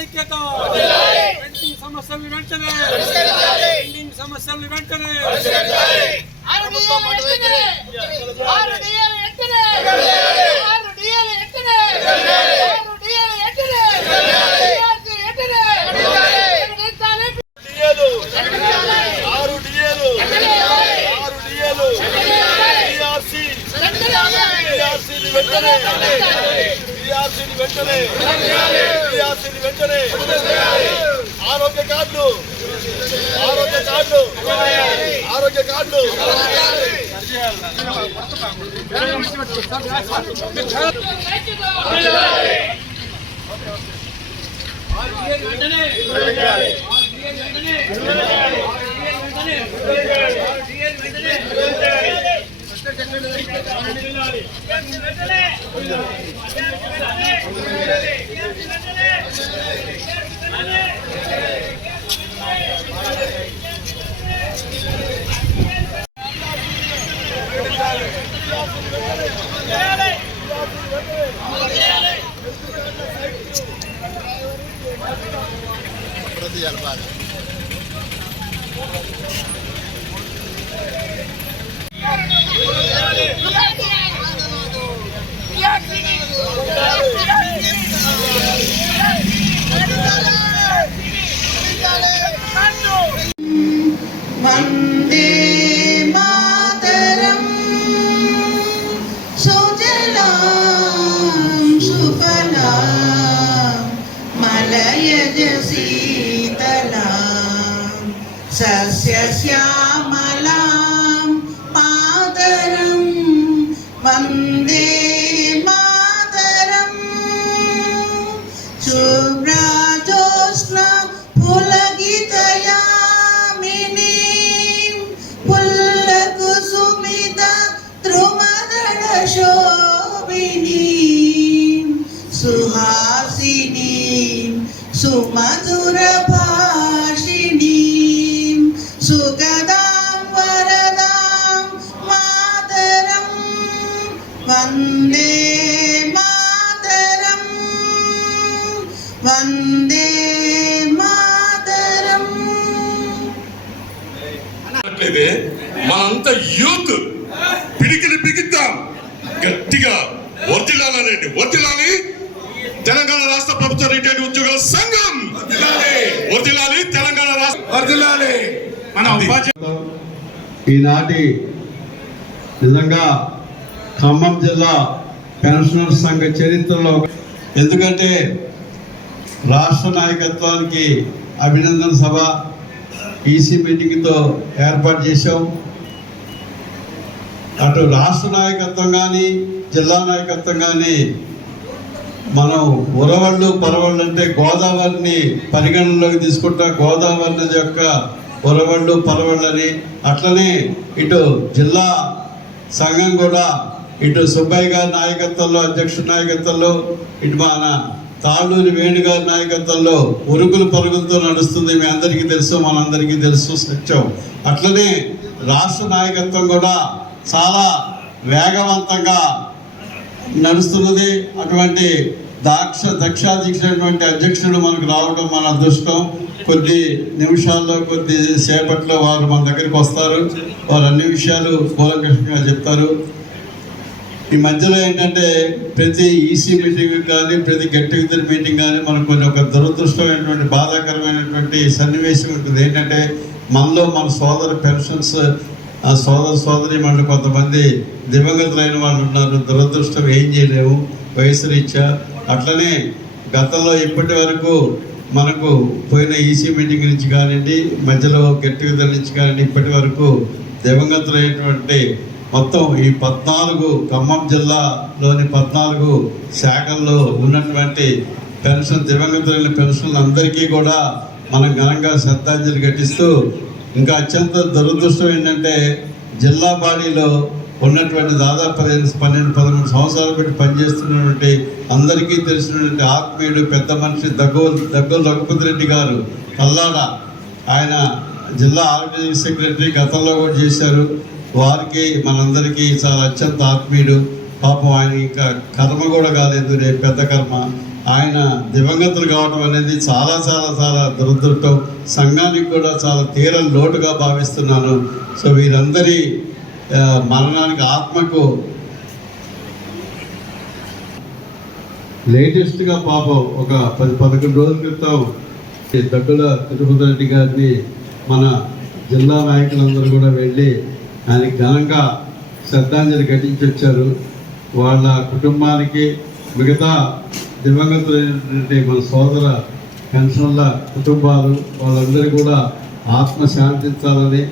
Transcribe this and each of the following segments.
ఐక్యత పెండింగ్ సమస్యలు వెంటనే ఆరోగ్య కార్డులు వందే మాతరం సుజలాం సుఫలాం మలయజ శీతలాం సస్యశ్యామలాం మాతరం వందే మాతరం శుభ్రజోత్స్న పులకితయా సుహాసిని సుమధుర భాషిణి సుగదాం వరదాం మాతరం వందే మాతరం వందే మాతరం. మనంతా యూత్ పిడికిలి బిగిద్దాం, గట్టిగా వర్తిల్లాలండి, వర్తిల్లాలి. తెలంగాణ రాష్ట్ర ప్రభుత్వ రిటైర్డ్ ఉద్యోగుల సంఘం వర్తిల్లాలి, తెలంగాణ రాష్ట్ర వర్తిల్లాలి. మన ఈనాటి నిజంగా ఖమ్మం జిల్లా పెన్షనర్ సంఘ చరిత్రలో, ఎందుకంటే రాష్ట్ర నాయకత్వానికి అభినందన సభ ఈసీ మీటింగ్తో ఏర్పాటు చేశాం. అటు రాష్ట్ర నాయకత్వం కానీ జిల్లా నాయకత్వం కానీ మనం ఉరవళ్ళు పరవళ్ళు అంటే గోదావరిని పరిగణనలోకి తీసుకుంటా, గోదావరి నది యొక్క ఉరవళ్ళు పరవళ్ళని, అట్లనే ఇటు జిల్లా సంఘం కూడా ఇటు సుబ్బయ్య గారి నాయకత్వంలో, అధ్యక్షుడి నాయకత్వంలో, ఇటు మన తాళ్ళూరి వేణుగారి నాయకత్వంలో ఉరుకులు పరుగులతో నడుస్తుంది. మీ అందరికీ తెలుసు, మనందరికీ తెలుసు సత్యం. అట్లనే రాష్ట్ర నాయకత్వం కూడా చాలా వేగవంతంగా నడుస్తున్నది. అటువంటి దక్షాదీక్షటువంటి అధ్యక్షుడు మనకు రావడం మన అదృష్టం. కొద్ది నిమిషాల్లో, కొద్ది సేపట్లో వారు మన దగ్గరికి వస్తారు. వారు అన్ని విషయాలు కూలంకషంగా చెప్తారు. ఈ మధ్యలో ఏంటంటే ప్రతి ఈసీ మీటింగ్ కానీ, ప్రతి గెట్ టుగెదర్ మీటింగ్ కానీ మనకు కొన్ని ఒక దురదృష్టమైనటువంటి బాధాకరమైనటువంటి సన్నివేశం ఉంటుంది. ఏంటంటే మనలో మన సోదర పెన్షన్స్ సోదరి మనకు కొంతమంది దివంగతులైన వాళ్ళు ఉన్నారు. దురదృష్టం, ఏం చేయలేము వయసు రీత్యా. అట్లనే గతంలో ఇప్పటి వరకు మనకు పోయిన ఈసీ మీటింగ్ నుంచి కానివ్వండి, మధ్యలో గెట్ టుగెదర్ నుంచి కానివ్వండి, ఇప్పటి వరకు దివంగతులైనటువంటి మొత్తం ఈ 14 ఖమ్మం జిల్లాలోని 14 శాఖల్లో ఉన్నటువంటి దివంగతులైన పెన్షన్లు అందరికీ కూడా మనం ఘనంగా శ్రద్ధాంజలి ఘటిస్తూ, ఇంకా అత్యంత దురదృష్టం ఏంటంటే జిల్లా బాడీలో ఉన్నటువంటి దాదాపు 12-13 సంవత్సరాలు పెట్టి పనిచేస్తున్నటువంటి అందరికీ తెలిసినటువంటి ఆత్మీయుడు, పెద్ద మనిషి దగ్గు రఘుపతి రెడ్డి గారు కల్లాడ, ఆయన జిల్లా ఆర్గనైజింగ్ సెక్రటరీ గతంలో కూడా చేశారు. వారికి మనందరికీ చాలా అత్యంత ఆత్మీయుడు. పాపం ఆయన ఇంకా కర్మ కూడా కాలేదు, రేపు పెద్ద కర్మ. ఆయన దివంగతులు కావడం అనేది చాలా చాలా చాలా దురదృష్టం. సంఘానికి కూడా చాలా తీరం లోటుగా భావిస్తున్నాను. సో వీరందరి మరణానికి ఆత్మకు లేటెస్ట్గా పాపం ఒక 10-11 రోజుల క్రితం దగ్గుల తిరుపతి రెడ్డి గారిని మన జిల్లా నాయకులందరూ కూడా వెళ్ళి ఆయనకి ఘనంగా శ్రద్ధాంజలి ఘటించి వచ్చారు. వాళ్ళ కుటుంబానికి మిగతా దివంగతులైనటువంటి మన సోదర పెన్షన్ల కుటుంబాలు వాళ్ళందరూ కూడా ఆత్మ శాంతించాలని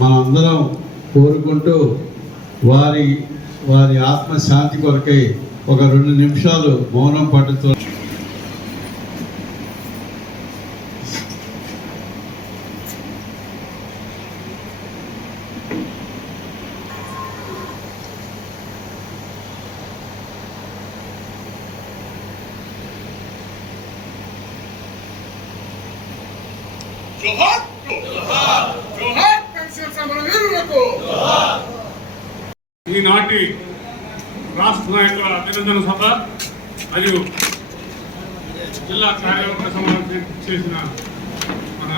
మనందరం కోరుకుంటూ వారి ఆత్మ శాంతి కొరకై ఒక 2 నిమిషాలు మౌనం పాటిస్తూ ఈనాటి రాష్ట్ర నాయకుల అభినందన సభ మరియు జిల్లా కార్యవర్గ సమావేశం చేసిన మన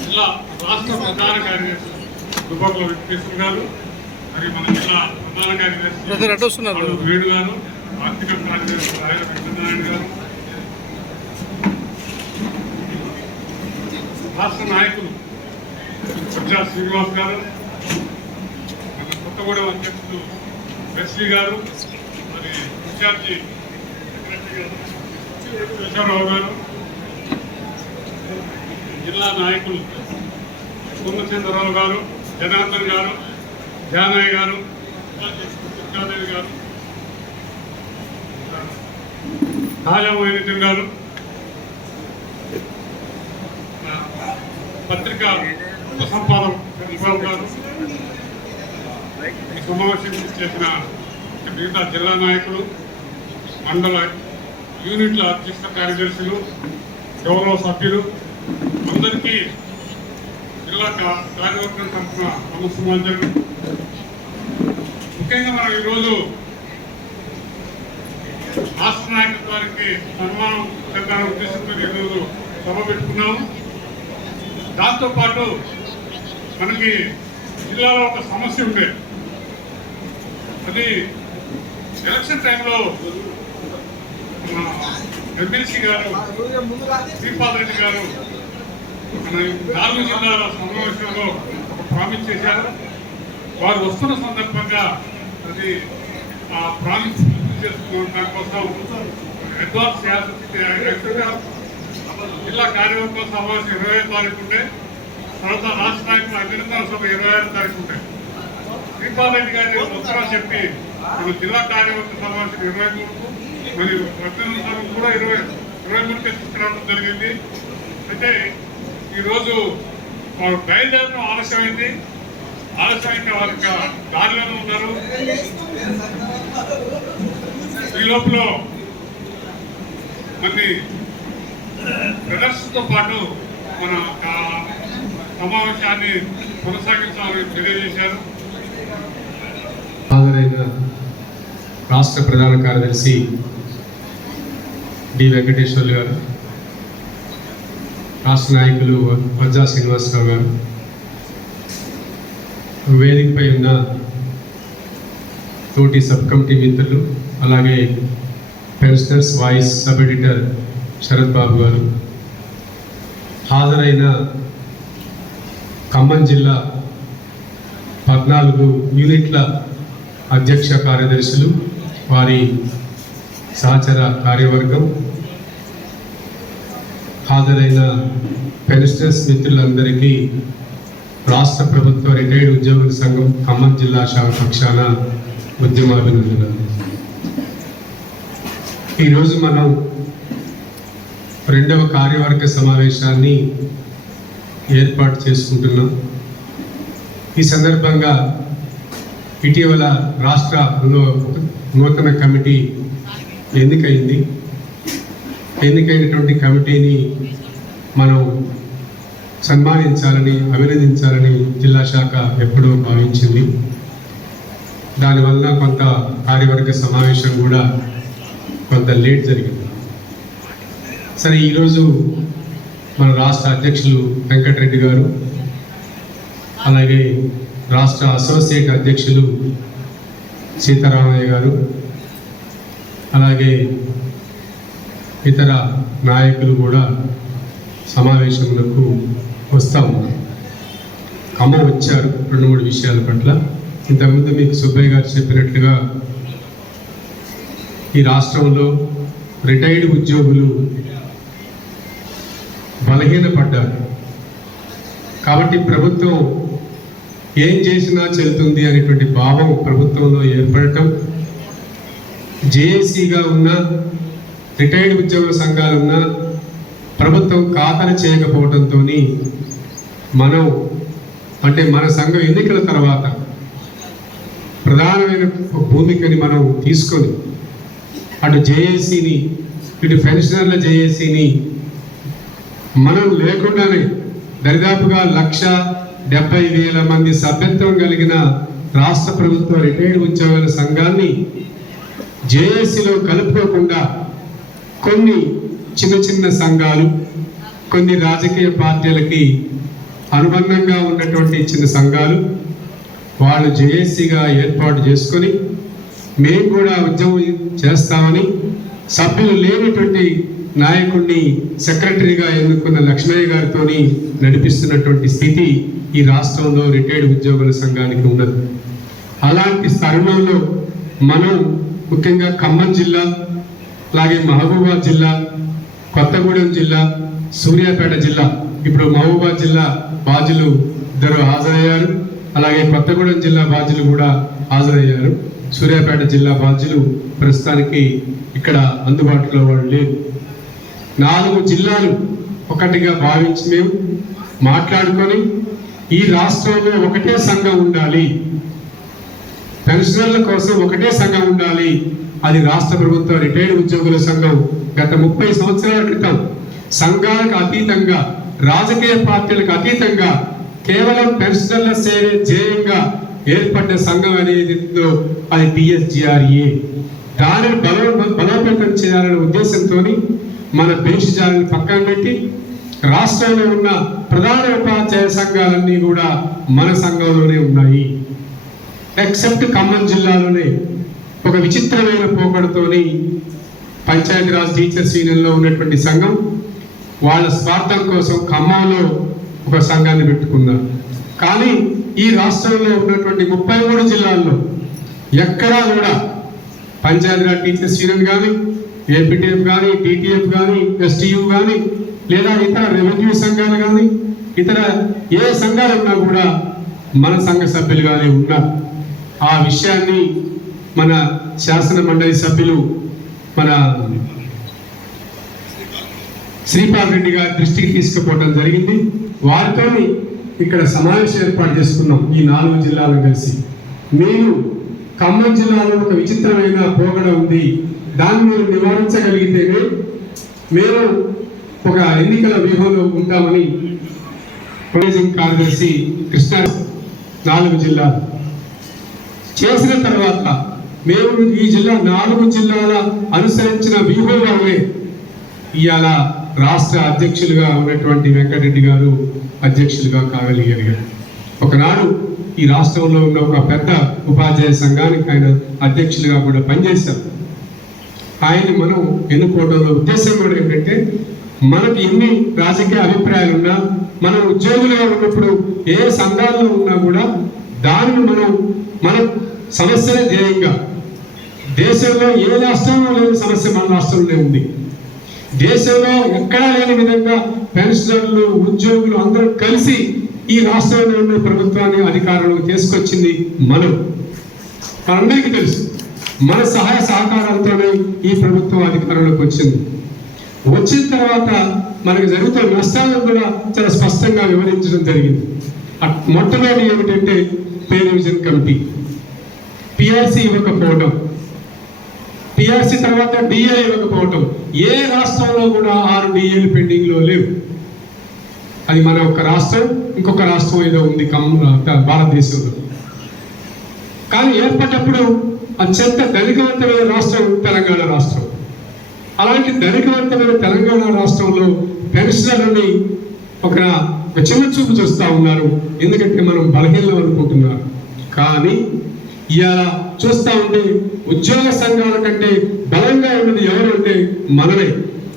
జిల్లా రాష్ట్ర ప్రధాన కార్యదర్శి దుబ్బాకుల వెంకటేశ్వర గారు మరియు మన జిల్లా ప్రధాన కార్యదర్శి వేణు గారు, ఆర్థిక కార్యదర్శి రాయల వెంకటనారాయణ గారు, రాష్ట్ర నాయకులు ప్రజా శ్రీనివాస్ గారు, మన కొత్తగూడెం అధ్యక్షులు వెస్లీ గారు, మరి ఇన్ఛార్జి కేశవరావు గారు, జిల్లా నాయకులు పూర్ణచంద్రరావు గారు, జనార్దన్ గారు, జానయ్య గారు, దుర్గాదేవి గారు, కాళమోహినితం గారు, పత్రికా ఉప సంపాదకులు గారు, ఈ సమావేశం చేసిన మిగతా జిల్లా నాయకులు, మండల యూనిట్ల అధ్యక్ష కార్యదర్శులు, గౌరవ సభ్యులు అందరికీ జిల్లా కార్యవర్గం తరఫున నమస్కారం. ముఖ్యంగా మనం ఈరోజు రాష్ట్ర నాయకత్వానికి సన్మానం చేద్దామనే ఉద్దేశంతో ఈరోజు సభ పెట్టుకున్నాము. దాంతోపాటు మనకి జిల్లాలో ఒక సమస్య ఉండే, అది ఎలక్షన్ టైంలో ఎమ్మెల్సీ గారు శ్రీపాల్ రెడ్డి గారు మన 4 జిల్లాల సమావేశంలో ఒక ప్రామిస్ చేశారు. వారు వస్తున్న సందర్భంగా అది ఆ ప్రామిస్ చేసుకున్న దానికోసం అడ్వాన్స్ యాక్చువల్గా జిల్లా కార్యవర్గ సమావేశం 25వ తారీఖు ఉంటే, తర్వాత రాష్ట్ర నాయకుల అభినందన సభ 26వ తారీఖు ఉంటాయి. శ్రీపాల్ రెడ్డి గారి ఉత్తరం చెప్పి మన జిల్లా కార్యవర్గ సమావేశం 23కు మరియు అభినందన సభ కూడా 23కే తీసుకురావడం జరిగింది. అయితే ఈరోజు వారు బయలుదేరడం ఆలస్యమైంది. ఆలస్యమైన వారి దారిలోనే ఉన్నారు. ఈ లోపల కొన్ని ప్రదర్శనతో పాటు మన సమావేశాన్ని కొనసాగించాలని తెలియజేశారు. హాజరైన రాష్ట్ర ప్రధాన కార్యదర్శి డి వెంకటేశ్వర్లు గారు, రాష్ట్ర నాయకులు వజ్జా శ్రీనివాసరావు గారు, వేదికపై ఉన్న తోటి సబ్ కమిటీ మిత్రులు, అలాగే pensioners voice sub editor Sarath Babu garu, హాజరైన ఖమ్మం జిల్లా 14 యూనిట్ల అధ్యక్ష కార్యదర్శులు, వారి సహచర కార్యవర్గం, హాజరైన పెన్షనర్స్ మిత్రులందరికీ రాష్ట్ర ప్రభుత్వ రిటైర్డ్ ఉద్యోగుల సంఘం ఖమ్మం జిల్లా శాఖ పక్షాన ఉద్యమాభినందనలు. ఈరోజు మనం 2వ కార్యవర్గ సమావేశాన్ని ఏర్పాటు చేసుకుంటున్నాం. ఈ సందర్భంగా ఇటీవల రాష్ట్రంలో నూతన కమిటీ ఎన్నికైంది. ఎన్నికైనటువంటి కమిటీని మనం సన్మానించాలని, అభినందించాలని జిల్లా శాఖ ఎప్పుడూ భావించింది. దానివల్ల కొంత కార్యవర్గ సమావేశం కూడా కొంత లేట్ జరిగింది. సరే, ఈరోజు మన రాష్ట్ర అధ్యక్షులు వెంకటరెడ్డి గారు, అలాగే రాష్ట్ర అసోసియేట్ అధ్యక్షులు సీతారామయ్య గారు, అలాగే ఇతర నాయకులు కూడా సమావేశములకు వస్తూ ఉన్నారు. ఖమ్మం వచ్చారు 2-3 విషయాల పట్ల. ఇంతకుముందు మీకు సుబ్బయ్య గారు చెప్పినట్లుగా ఈ రాష్ట్రంలో రిటైర్డ్ ఉద్యోగులు బలహీనపడ్డారు. కాబట్టి ప్రభుత్వం ఏం చేసినా చెల్లుతుంది అనేటువంటి భావం ప్రభుత్వంలో ఏర్పడటం, జేఏసీగా ఉన్న రిటైర్డ్ ఉద్యోగుల సంఘాలు ఉన్న ప్రభుత్వం ఖాతరు చేయకపోవడంతో మనం మన సంఘం ఎన్నికల తర్వాత ప్రధానమైన భూమికని మనం తీసుకొని అటు జేఏసీని ఇటు పెన్షనర్ల జేఏసీని మనం లేకుండానే దరిదాపుగా 1,70,000 మంది సభ్యత్వం కలిగిన రాష్ట్ర ప్రభుత్వ రిటైర్డ్ ఉద్యోగుల సంఘాన్ని జేఏసీలో కలుపుకోకుండా కొన్ని చిన్న చిన్న సంఘాలు, కొన్ని రాజకీయ పార్టీలకి అనుబంధంగా ఉన్నటువంటి చిన్న సంఘాలు వాళ్ళు జేఏసీగా ఏర్పాటు చేసుకొని మేము కూడా ఉద్యమం చేస్తామని సభ్యులు లేనటువంటి నాయకుడిని సెక్రటరీగా ఎన్నుకున్న లక్ష్మయ్య గారితో నడిపిస్తున్నటువంటి స్థితి ఈ రాష్ట్రంలో రిటైర్డ్ ఉద్యోగుల సంఘానికి ఉన్నది. అలాంటి తరుణంలో మనం ముఖ్యంగా ఖమ్మం జిల్లా, అలాగే మహబూబాబాద్ జిల్లా, కొత్తగూడెం జిల్లా, సూర్యాపేట జిల్లా, ఇప్పుడు మహబూబాబాద్ జిల్లా బాధ్యులు 2 హాజరయ్యారు, అలాగే కొత్తగూడెం జిల్లా బాధ్యులు కూడా హాజరయ్యారు. సూర్యాపేట జిల్లా బాధ్యులు ప్రస్తుతానికి ఇక్కడ అందుబాటులో వాళ్ళు లేరు. 4 జిల్లాలు ఒకటిగా భావించి మేము మాట్లాడుకొని ఈ రాష్ట్రంలో ఒకటే సంఘం ఉండాలి, పెన్షనర్ల కోసం ఒకటే సంఘం ఉండాలి. అది రాష్ట్ర ప్రభుత్వ రిటైర్డ్ ఉద్యోగుల సంఘం గత 30 సంవత్సరాల క్రితం సంఘాలకు అతీతంగా, రాజకీయ పార్టీలకు అతీతంగా కేవలం పెన్షనర్ల సేవే ధ్యేయంగా ఏర్పడ్డ సంఘం అనేది అది టీఎస్జీఆర్ఏ. దానిని బలోపేతం చేయాలనే ఉద్దేశంతో మన బేషజాలను పక్కన పెట్టి రాష్ట్రంలో ఉన్న ప్రధాన ఉపాధ్యాయ సంఘాలన్నీ కూడా మన సంఘంలోనే ఉన్నాయి. ఎక్సెప్ట్ ఖమ్మం జిల్లాలోనే ఒక విచిత్రమైన పోకడతోని పంచాయతీరాజ్ టీచర్స్ యూనియన్లో ఉన్నటువంటి సంఘం వాళ్ళ స్వార్థం కోసం ఖమ్మంలో ఒక సంఘాన్ని పెట్టుకున్నారు. కానీ ఈ రాష్ట్రంలో ఉన్నటువంటి 33 జిల్లాల్లో ఎక్కడా కూడా పంచాయతీరాజ్ టీచర్స్ యూనియన్ కానీ, ఏపీటీఎఫ్ కానీ, టీటీఎఫ్ కానీ, ఎస్టీయూ కానీ, లేదా ఇతర రెవెన్యూ సంఘాలు కానీ, ఇతర ఏ సంఘాలు ఉన్నా కూడా మన సంఘ సభ్యులుగానే ఉన్నారు. ఆ విషయాన్ని మన శాసన మండలి సభ్యులు మన శ్రీపాల్ రెడ్డి గారి దృష్టికి తీసుకుపోవడం జరిగింది. వారితో ఇక్కడ సమావేశం ఏర్పాటు చేసుకున్నాం ఈ 4 జిల్లాలు కలిసి. మేము ఖమ్మం జిల్లాలో ఒక విచిత్రమైన పోగడ ఉంది, దాన్ని మీరు నివారించగలిగితేనే మేము ఒక ఎన్నికల వ్యూహంలో ఉంటామని మేనేజింగ్ కార్యదర్శి కృష్ణా 4 జిల్లాలు చేసిన తర్వాత మేము ఈ జిల్లా 4 జిల్లాల అనుసరించిన వ్యూహం వల్లే ఇవాళ రాష్ట్ర అధ్యక్షులుగా ఉన్నటువంటి వెంకటరెడ్డి గారు అధ్యక్షులుగా కాగలిగారు. ఒకనాడు ఈ రాష్ట్రంలో ఉన్న ఒక పెద్ద ఉపాధ్యాయ సంఘానికి ఆయన అధ్యక్షులుగా కూడా పనిచేశారు. ఆయన మనం ఎన్నుకోవడంలో ఉద్దేశం కూడా ఏంటంటే, మనకి ఎన్ని రాజకీయ అభిప్రాయాలు ఉన్నా, మనం ఉద్యోగులుగా ఉన్నప్పుడు ఏ సంఘాల్లో ఉన్నా కూడా దానిని మన సమస్యలే ధ్యేయంగా, దేశంలో ఏ రాష్ట్రంలో లేని సమస్య మన రాష్ట్రంలో ఉంది. దేశంలో ఎక్కడా లేని విధంగా పెన్షనర్లు, ఉద్యోగులు అందరూ కలిసి ఈ రాష్ట్రంలో ఉన్న ప్రభుత్వాన్ని అధికారంలోకి తీసుకొచ్చింది మనందరికీ తెలుసు. మన సహాయ సహకారాలతోనే ఈ ప్రభుత్వం అధికారంలోకి వచ్చింది. వచ్చిన తర్వాత మనకు జరుగుతున్న నష్టాలను కూడా చాలా స్పష్టంగా వివరించడం జరిగింది. మొట్టమొదటి ఏమిటంటే పే రివిజన్ కమిటీ, పిఆర్సీ ఇవ్వకపోవడం, పిఆర్సీ తర్వాత డిఏ ఇవ్వకపోవడం. ఏ రాష్ట్రంలో కూడా 6 డిఏలు పెండింగ్లో లేవు. అది మన ఒక రాష్ట్రం, ఇంకొక రాష్ట్రం ఏదో ఉంది భారతదేశంలో. కానీ ఏర్పడ్డప్పుడు అత్యంత ధనికవంతమైన రాష్ట్రం తెలంగాణ రాష్ట్రం. అలాంటి ధనికవంతమైన తెలంగాణ రాష్ట్రంలో పెన్షనర్లని ఒక చిన్న చూపు చూస్తూ ఉన్నారు. ఎందుకంటే మనం బలహీనం అనుకుంటున్నారు. కానీ ఇవాళ చూస్తూ ఉంటే ఉద్యోగ సంఘాల కంటే బలంగా ఉన్నది ఎవరు అంటే మనమే.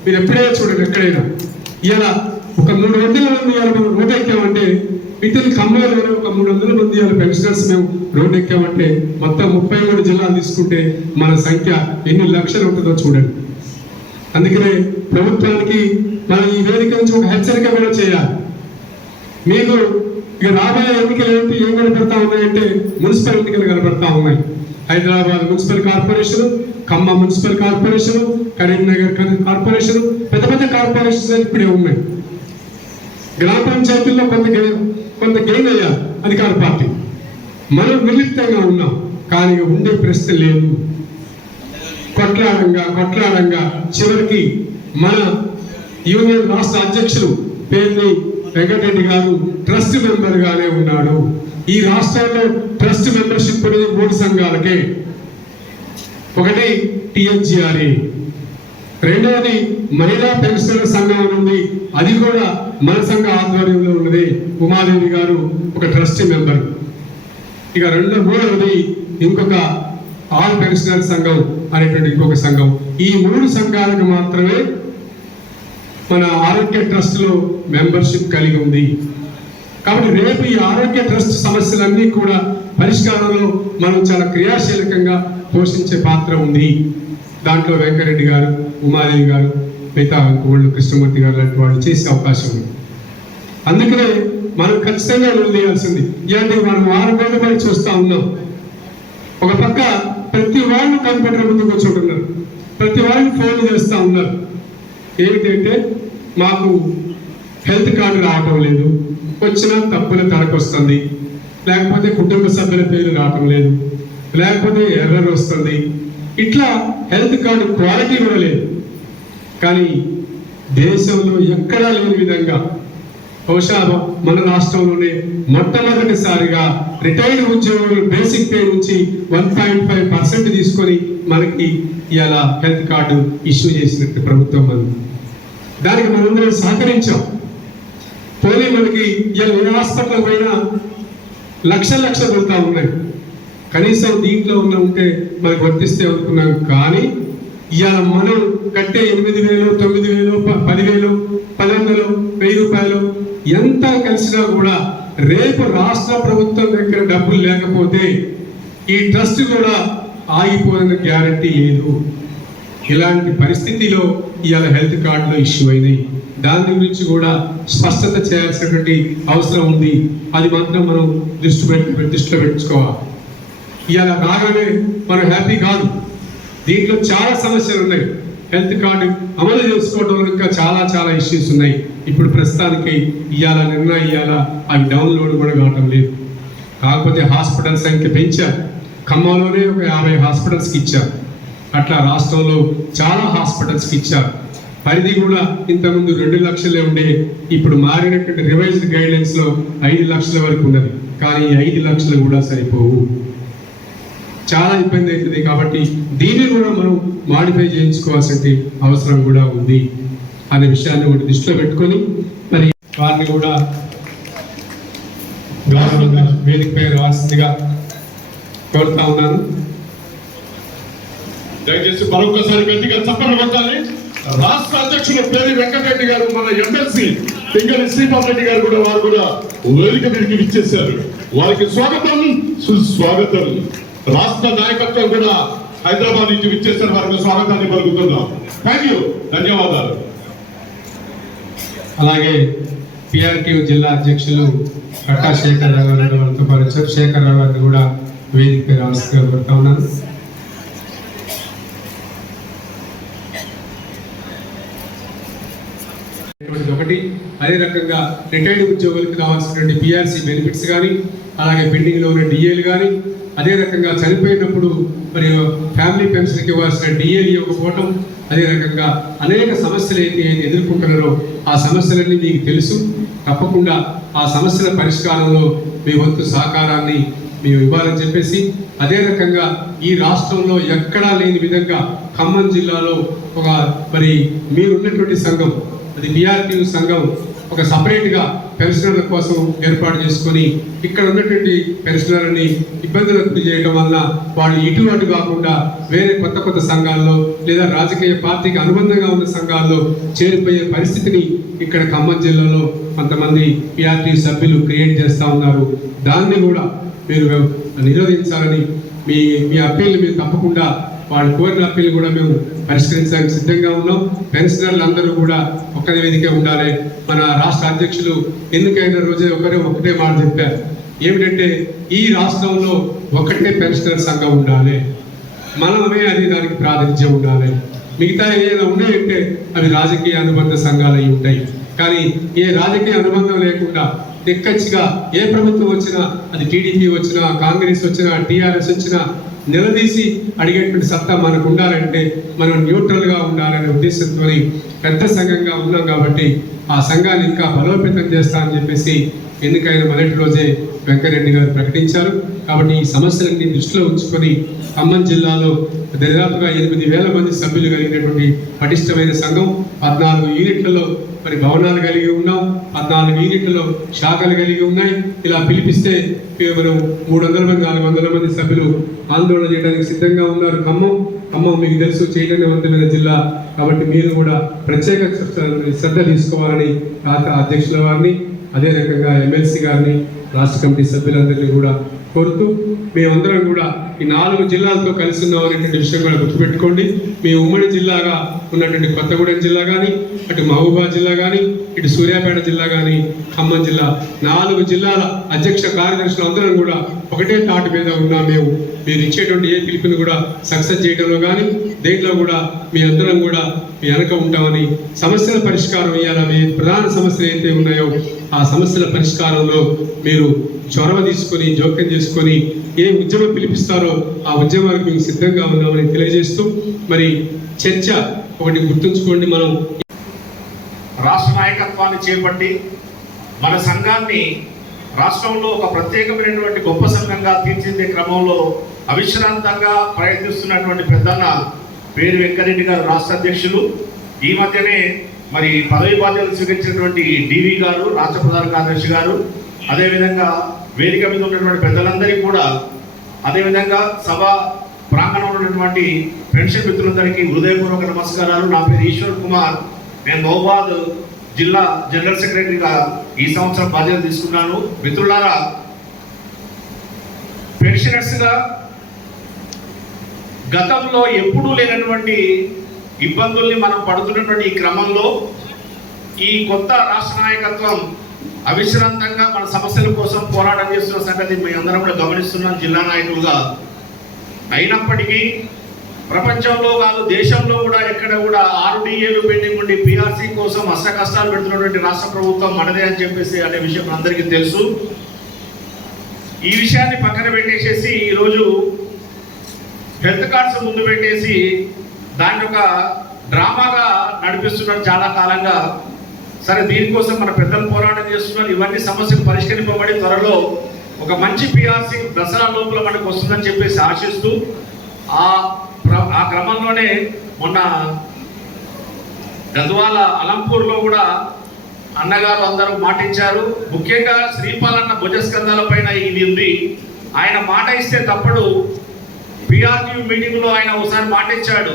మీరు ఎప్పుడైనా చూడండి, ఎక్కడైనా ఇవాళ ఒక 300 మంది ఇవాళ మనం రోడ్డు ఎక్కామంటే, ఇతని ఖమ్మంలోనే ఒక 300 మంది ఇవాళ పెన్షనర్స్ మేము రోడ్డు ఎక్కామంటే, మొత్తం 33 జిల్లాలు తీసుకుంటే మన సంఖ్య ఎన్ని లక్షలు ఉంటుందో చూడండి. అందుకనే ప్రభుత్వానికి మనం ఈ వేదిక నుంచి ఒక హెచ్చరిక కూడా చేయాలి. మీకు ఇక రాబోయే ఎన్నికలు ఏంటి, ఏం కనపడతా ఉన్నాయంటే మున్సిపల్ ఎన్నికలు కనపడతా ఉన్నాయి. Hyderabad municipal corporation, Khammam municipal corporation, Karimnagar corporation, పెద్ద పెద్ద కార్పొరేషన్స్ ఇప్పుడే ఉన్నాయి. గ్రామ పంచాయతీల్లో కొంత గెయిన్ అయ్యారు అధికార పార్టీ. మనం నిర్లిప్తంగా ఉన్నాం, కానీ ఉండే ప్రశ్న లేదు. కొట్లాడంగా చివరికి మన యూనియన్ రాష్ట్ర అధ్యక్షులు పేర్ని వెంకటరెడ్డి గారు ట్రస్ట్ మెంబర్ గానే ఉన్నాడు. ఈ రాష్ట్రంలో ట్రస్ట్ మెంబర్షిప్ అనేది 3 సంఘాలకే. ఒకటి THGRA, రెండవది మహిళా పెన్షనర్ సంఘం ఉంది, అది కూడా మన సంఘ ఆధ్వర్యంలో ఉన్నది. ఉమాదేవి గారు ఒక ట్రస్ట్ మెంబర్. ఇక మూడవది ఇంకొక ఆల్ పెన్షనర్ సంఘం అనేటువంటి ఇంకొక సంఘం. ఈ 3 సంఘాలకు మాత్రమే మన ఆరోగ్య ట్రస్ట్ లో మెంబర్షిప్ కలిగి ఉంది. కాబట్టి రేపు ఈ ఆరోగ్య ట్రస్ట్ సమస్యలన్నీ కూడా పరిష్కారంలో మనం చాలా క్రియాశీలకంగా పోషించే పాత్ర ఉంది. దాంట్లో వెంకరెడ్డి గారు, ఉమాదేవి గారు, మిగతా వాళ్ళు కృష్ణమూర్తి గారు లాంటి వాళ్ళు చేసే అవకాశం ఉంది. అందుకనే మనం ఖచ్చితంగా నిలదీయాల్సింది. ఇలాంటి మనం 6 రోజుల పడి చూస్తూ ఉన్నాం. ఒక పక్క ప్రతి వాళ్ళు కంప్యూటర్ ముందు కూర్చుంటున్నారు, ప్రతి వాళ్ళు ఫోన్ చేస్తూ ఉన్నారు. ఏమిటంటే మాకు హెల్త్ కార్డు రావటం లేదు, వచ్చినా తప్పుల తడకొస్తుంది, లేకపోతే కుటుంబ సభ్యుల పేరు రావటం లేదు, లేకపోతే ఎర్రర్ వస్తుంది. ఇట్లా హెల్త్ కార్డు క్వాలిటీ కూడా లేదు. కానీ దేశంలో ఎక్కడా లేని విధంగా బహుశా మన రాష్ట్రంలోనే మొట్టమొదటిసారిగా రిటైర్డ్ ఉద్యోగులు బేసిక్ పే నుంచి 1.5% తీసుకొని మనకి ఇలా హెల్త్ కార్డు ఇష్యూ చేసినట్టు ప్రభుత్వం ఉంది. దానికి మనందరం సహకరించాం. పోనీ మనకి ఇలా ఏ హాస్పిటల్ పోయినా లక్షలు వెళ్తా ఉన్నాయి. కనీసం దీంట్లో ఉంటే మనకు వర్తిస్తే అనుకున్నాం. కానీ ఇవాళ మనం కట్టే 8,000, 9,000, 10,000, 1,100, 1,000 రూపాయలు ఎంత కలిసినా కూడా రేపు రాష్ట్ర ప్రభుత్వం దగ్గర డబ్బులు లేకపోతే ఈ ట్రస్ట్ కూడా ఆగిపోయిన గ్యారంటీ లేదు. ఇలాంటి పరిస్థితిలో ఇవాళ హెల్త్ కార్డులో ఇష్యూ అయినాయి. దాని గురించి కూడా స్పష్టత చేయాల్సినటువంటి అవసరం ఉంది. అది మాత్రం మనం దృష్టిలో పెట్టుకోవాలి. ఇవాళ రాగానే మనం హ్యాపీ కాదు. దీంట్లో చాలా సమస్యలు ఉన్నాయి. హెల్త్ కార్డు అమలు చేసుకోవడం ఇంకా చాలా ఇష్యూస్ ఉన్నాయి. ఇప్పుడు ప్రస్తుతానికి ఇవాళ అవి డౌన్లోడ్ కూడా కావటం లేదు. కాకపోతే హాస్పిటల్ సంఖ్య పెంచారు. ఖమ్మంలోనే ఒక 50 హాస్పిటల్స్కి ఇచ్చారు. అట్లా రాష్ట్రంలో చాలా హాస్పిటల్స్కి ఇచ్చారు. పరిధి కూడా ఇంతకుముందు 2 లక్షలే ఉండే, ఇప్పుడు మారినటువంటి రివైజ్డ్ గైడ్లైన్స్ లో 5 లక్షల వరకు ఉన్నది. కానీ 5 లక్షలు కూడా సరిపోవు, చాలా ఇబ్బంది అవుతుంది. కాబట్టి దీన్ని కూడా మనం మాడిఫై చేయించుకోవాల్సిన అవసరం కూడా ఉంది అనే విషయాన్ని ఒకటి దృష్టిలో పెట్టుకొని మరి వారిని కూడా గౌరవంగా వేదికపై రావాల్సిందిగా కోరుతా ఉన్నాను. దయచేసి మరొకసారి గట్టిగా చప్పట్లు కొట్టాలి. రాష్ట్ర అధ్యక్షులు పేరు వెంకటరెడ్డి గారు, మన ఎమ్మెల్సీ పింగళి శ్రీపాల్ రెడ్డి గారు కూడా వారు కూడా వేదిక మీదకి ఇచ్చేశారు. వారికి స్వాగతం, సుస్వాగతం. రాష్ట్ర నాయకత్వం కూడా హైదరాబాద్ నుంచి ఇచ్చేశారు. వారికి స్వాగతాన్ని పలుకుతున్నాం. థ్యాంక్ యూ, ధన్యవాదాలు. అలాగే PRQ జిల్లా అధ్యక్షులు కట్టా శేఖరరావు గారు వాళ్ళతో పరిచయం. శేఖరరావు గారిని కూడా వేదికపై రావాల్సిందిగా కోరుతా ఉన్నాను. ఒకటి అదే రకంగా రిటైర్డ్ ఉద్యోగులకు రావాల్సినటువంటి PRC బెనిఫిట్స్ కానీ, అలాగే పెండింగ్లో ఉన్న DAలు కానీ, అదే రకంగా చనిపోయినప్పుడు మరి ఫ్యామిలీ పెన్షన్కి ఇవ్వాల్సిన DAలు ఇవ్వకపోవటం, అదే రకంగా అనేక సమస్యలు ఏంటి ఎదుర్కొంటున్నారో ఆ సమస్యలన్నీ మీకు తెలుసు. తప్పకుండా ఆ సమస్యల పరిష్కారంలో మీ వంతు సహకారాన్ని మేము ఇవ్వాలని చెప్పేసి, అదే రకంగా ఈ రాష్ట్రంలో ఎక్కడా లేని విధంగా ఖమ్మం జిల్లాలో ఒక మరి మీరున్నటువంటి సంఘం, అది BRTU సంఘం, ఒక సపరేట్గా పెన్షనర్ల కోసం ఏర్పాటు చేసుకొని ఇక్కడ ఉన్నటువంటి పెన్షనర్ని ఇబ్బందులకు గురి చేయడం వల్ల వాళ్ళు ఇటు అటు కాకుండా వేరే కొత్త సంఘాల్లో లేదా రాజకీయ పార్టీకి అనుబంధంగా ఉన్న సంఘాల్లో చేరిపోయే పరిస్థితిని ఇక్కడ ఖమ్మం జిల్లాలో కొంతమంది PRTU సభ్యులు క్రియేట్ చేస్తూ ఉన్నారు. దాన్ని కూడా మీరు నిరోధించాలని మీ అప్పీల్ని మీరు తప్పకుండా వాళ్ళు కోరిన అప్పీలు కూడా మేము పరిష్కరించడానికి సిద్ధంగా ఉన్నాం. పెన్షనర్లు అందరూ కూడా ఒక్క వేదిక ఉండాలి. మన రాష్ట్ర అధ్యక్షులు ఎన్నికైన రోజే ఒకటే మాట చెప్పారు, ఏమిటంటే ఈ రాష్ట్రంలో ఒకటే పెన్షనర్ సంఘం ఉండాలి, మనమే అది దానికి ప్రాతినిధ్యం ఉండాలి. మిగతా ఏదైనా ఉన్నాయంటే అవి రాజకీయ అనుబంధ సంఘాలు అయి ఉంటాయి. కానీ ఏ రాజకీయ అనుబంధం లేకుండా నిక్కచ్చిగా ఏ ప్రభుత్వం వచ్చినా, అది TDP వచ్చినా, కాంగ్రెస్ వచ్చినా, TRS వచ్చినా నిలదీసి అడిగేటువంటి సత్తా మనకు ఉండాలంటే మనం న్యూట్రల్గా ఉండాలనే ఉద్దేశంతో పెద్ద సంఘంగా ఉన్నాం. కాబట్టి ఆ సంఘాన్ని ఇంకా బలోపేతం చేస్తా అని చెప్పేసి ఎన్నికైన మొదటి రోజే వెంకరెడ్డి గారు ప్రకటించారు. కాబట్టి ఈ సమస్యలన్నీ దృష్టిలో ఉంచుకొని ఖమ్మం జిల్లాలో దాదాపుగా 8,000 మంది సభ్యులు కలిగినటువంటి పటిష్టమైన సంఘం, 14 యూనిట్లలో మరి భవనాలు కలిగి ఉన్నాం, 14 యూనిట్లలో శాఖలు కలిగి ఉన్నాయి. ఇలా పిలిపిస్తే మనం 300 మంది 400 మంది సభ్యులు ఆందోళన చేయడానికి సిద్ధంగా ఉన్నారు. ఖమ్మం మీకు తెలుసు చైతన్యవంతమైన జిల్లా, కాబట్టి మీరు కూడా ప్రత్యేక శ్రద్ధ తీసుకోవాలని అధ్యక్షుల వారిని, అదే రకంగా ఎమ్మెల్సీ గారిని, రాష్ట్ర కమిటీ సభ్యులందరినీ కూడా కోరుతూ మేమందరం కూడా ఈ 4 జిల్లాలతో కలిసి ఉన్నాం అనేటువంటి విషయం కూడా గుర్తుపెట్టుకోండి. మీ ఉమ్మడి జిల్లాగా ఉన్నటువంటి కొత్తగూడెం జిల్లా కానీ, అటు మహబూబాబాద్ జిల్లా కానీ, ఇటు సూర్యాపేట జిల్లా కానీ, ఖమ్మం జిల్లా, 4 జిల్లాల అధ్యక్ష కార్యదర్శులు అందరం కూడా ఒకటే తాటి మీద ఉన్నాం. మీరు ఇచ్చేటువంటి ఏ పిలుపుని కూడా సక్సెస్ చేయడంలో కానీ దేంట్లో కూడా మీ అందరం కూడా మీ వెనక ఉంటామని, సమస్యల పరిష్కారం అయ్యాలని, ప్రధాన సమస్యలు అయితే ఉన్నాయో ఆ సమస్యల పరిష్కారంలో మీరు చొరవ తీసుకొని జోక్యం చేసుకొని ఏ ఉద్యమం పిలిపిస్తారో ఆ ఉద్యమానికి మేము సిద్ధంగా ఉన్నామని తెలియజేస్తూ, మరి చర్చ ఒకటి గుర్తుంచుకోండి, మనం రాష్ట్ర నాయకత్వాన్ని చేపట్టి మన సంఘాన్ని రాష్ట్రంలో ఒక ప్రత్యేకమైనటువంటి గొప్ప సంఘంగా తీర్చిదిద్దే క్రమంలో అవిశ్రాంతంగా ప్రయత్నిస్తున్నటువంటి పెద్దన్న పేరు వెంకరెడ్డి గారు రాష్ట్ర అధ్యక్షులు. ఈ మధ్యనే మరి పదవి బాధ్యతలు స్వీకరించినటువంటి DV గారు రాష్ట్ర ప్రధాన కార్యదర్శి గారు, అదేవిధంగా వేదిక మీద ఉన్నటువంటి పెద్దలందరికీ కూడా, అదేవిధంగా సభ ప్రాంగణంలో ఉన్నటువంటి పెన్షన్ మిత్రులందరికీ హృదయపూర్వక నమస్కారాలు. నా పేరు ఈశ్వర్ కుమార్, నేను మహబూబాబాద్ జిల్లా జనరల్ సెక్రటరీగా ఈ సంవత్సరం బాధ్యత తీసుకున్నాను. మిత్రులారా, పెన్షనర్స్గా గతంలో ఎప్పుడూ లేనటువంటి ఇబ్బందుల్ని మనం పడుతున్నటువంటి ఈ క్రమంలో ఈ కొత్త రాష్ట్ర నాయకత్వం అవిశ్రాంతంగా మన సమస్యల కోసం పోరాటం చేస్తున్న సంగతి మేము అందరం కూడా గమనిస్తున్నాం జిల్లా నాయకులుగా. అయినప్పటికీ ప్రపంచంలో కాదు దేశంలో కూడా ఎక్కడ కూడా 6 DAలు పెండింగ్ ఉండి PRC కోసం అష్ట కష్టాలు పెడుతున్నటువంటి రాష్ట్ర ప్రభుత్వం మనదే అని చెప్పేసి అనే విషయం అందరికీ తెలుసు. ఈ విషయాన్ని పక్కన పెట్టేసేసి ఈరోజు హెల్త్ కార్డ్స్ ముందు పెట్టేసి దాన్ని ఒక డ్రామాగా నడిపిస్తున్నారు చాలా కాలంగా. సరే, దీనికోసం మన పెద్దలు పోరాటం చేస్తున్నారు. ఇవన్నీ సమస్యలు పరిష్కరింపబడి త్వరలో ఒక మంచి PRC దసరా లోపల మనకు వస్తుందని చెప్పేసి ఆశిస్తూ ఆ క్రమంలోనే మొన్న గద్వాల అలంపూర్లో కూడా అన్నగారు అందరూ మాటించారు. ముఖ్యంగా శ్రీపాలన్న భుజస్కంధాల పైన ఇది ఉంది. ఆయన మాట ఇస్తే తప్పుడు. PRTU మీటింగ్లో ఆయన ఒకసారి మాటిచ్చాడు,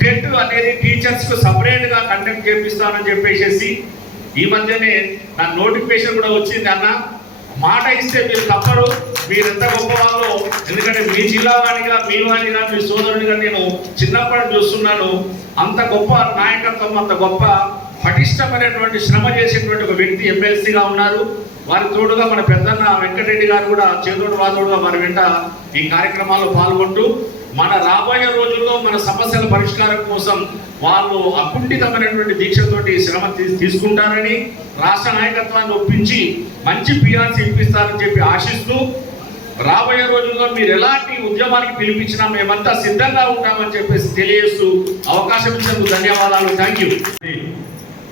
టెట్ అనేది టీచర్స్కు సపరేట్గా కండక్ట్ చేపిస్తానని చెప్పేసి. ఈ మధ్యనే నా నోటిఫికేషన్ కూడా వచ్చింది. అన్న మాట ఇస్తే మీరు తప్పరు, మీరు ఎంత గొప్ప వాళ్ళు. ఎందుకంటే మీ జిల్లా వాడిగా, మీ వాడిగా, మీ సోదరుడిగా నేను చిన్నప్పటి చూస్తున్నాను. అంత గొప్ప నాయకత్వం, అంత గొప్ప పటిష్టమైనటువంటి శ్రమ చేసేటువంటి ఒక వ్యక్తి ఎమ్మెల్సీగా ఉన్నారు. వారి తోడుగా మన పెద్దన్న వెంకటరెడ్డి గారు కూడా చేదోడు వాదోడుగా వారి వెంట ఈ కార్యక్రమాల్లో పాల్గొంటూ మన రాబోయే రోజుల్లో మన సమస్యల పరిష్కారం కోసం వాళ్ళు అకుంఠితమైనటువంటి దీక్షతోటి శ్రమ తీసుకుంటారని, రాష్ట్ర నాయకత్వాన్ని ఒప్పించి మంచి PRC ఇప్పిస్తారని చెప్పి ఆశిస్తూ, రాబోయే రోజుల్లో మీరు ఎలాంటి ఉద్యమానికి పిలిపించినా మేమంతా సిద్ధంగా ఉంటామని చెప్పేసి తెలియజేస్తూ అవకాశం ఇచ్చినందుకు ధన్యవాదాలు. Thank you.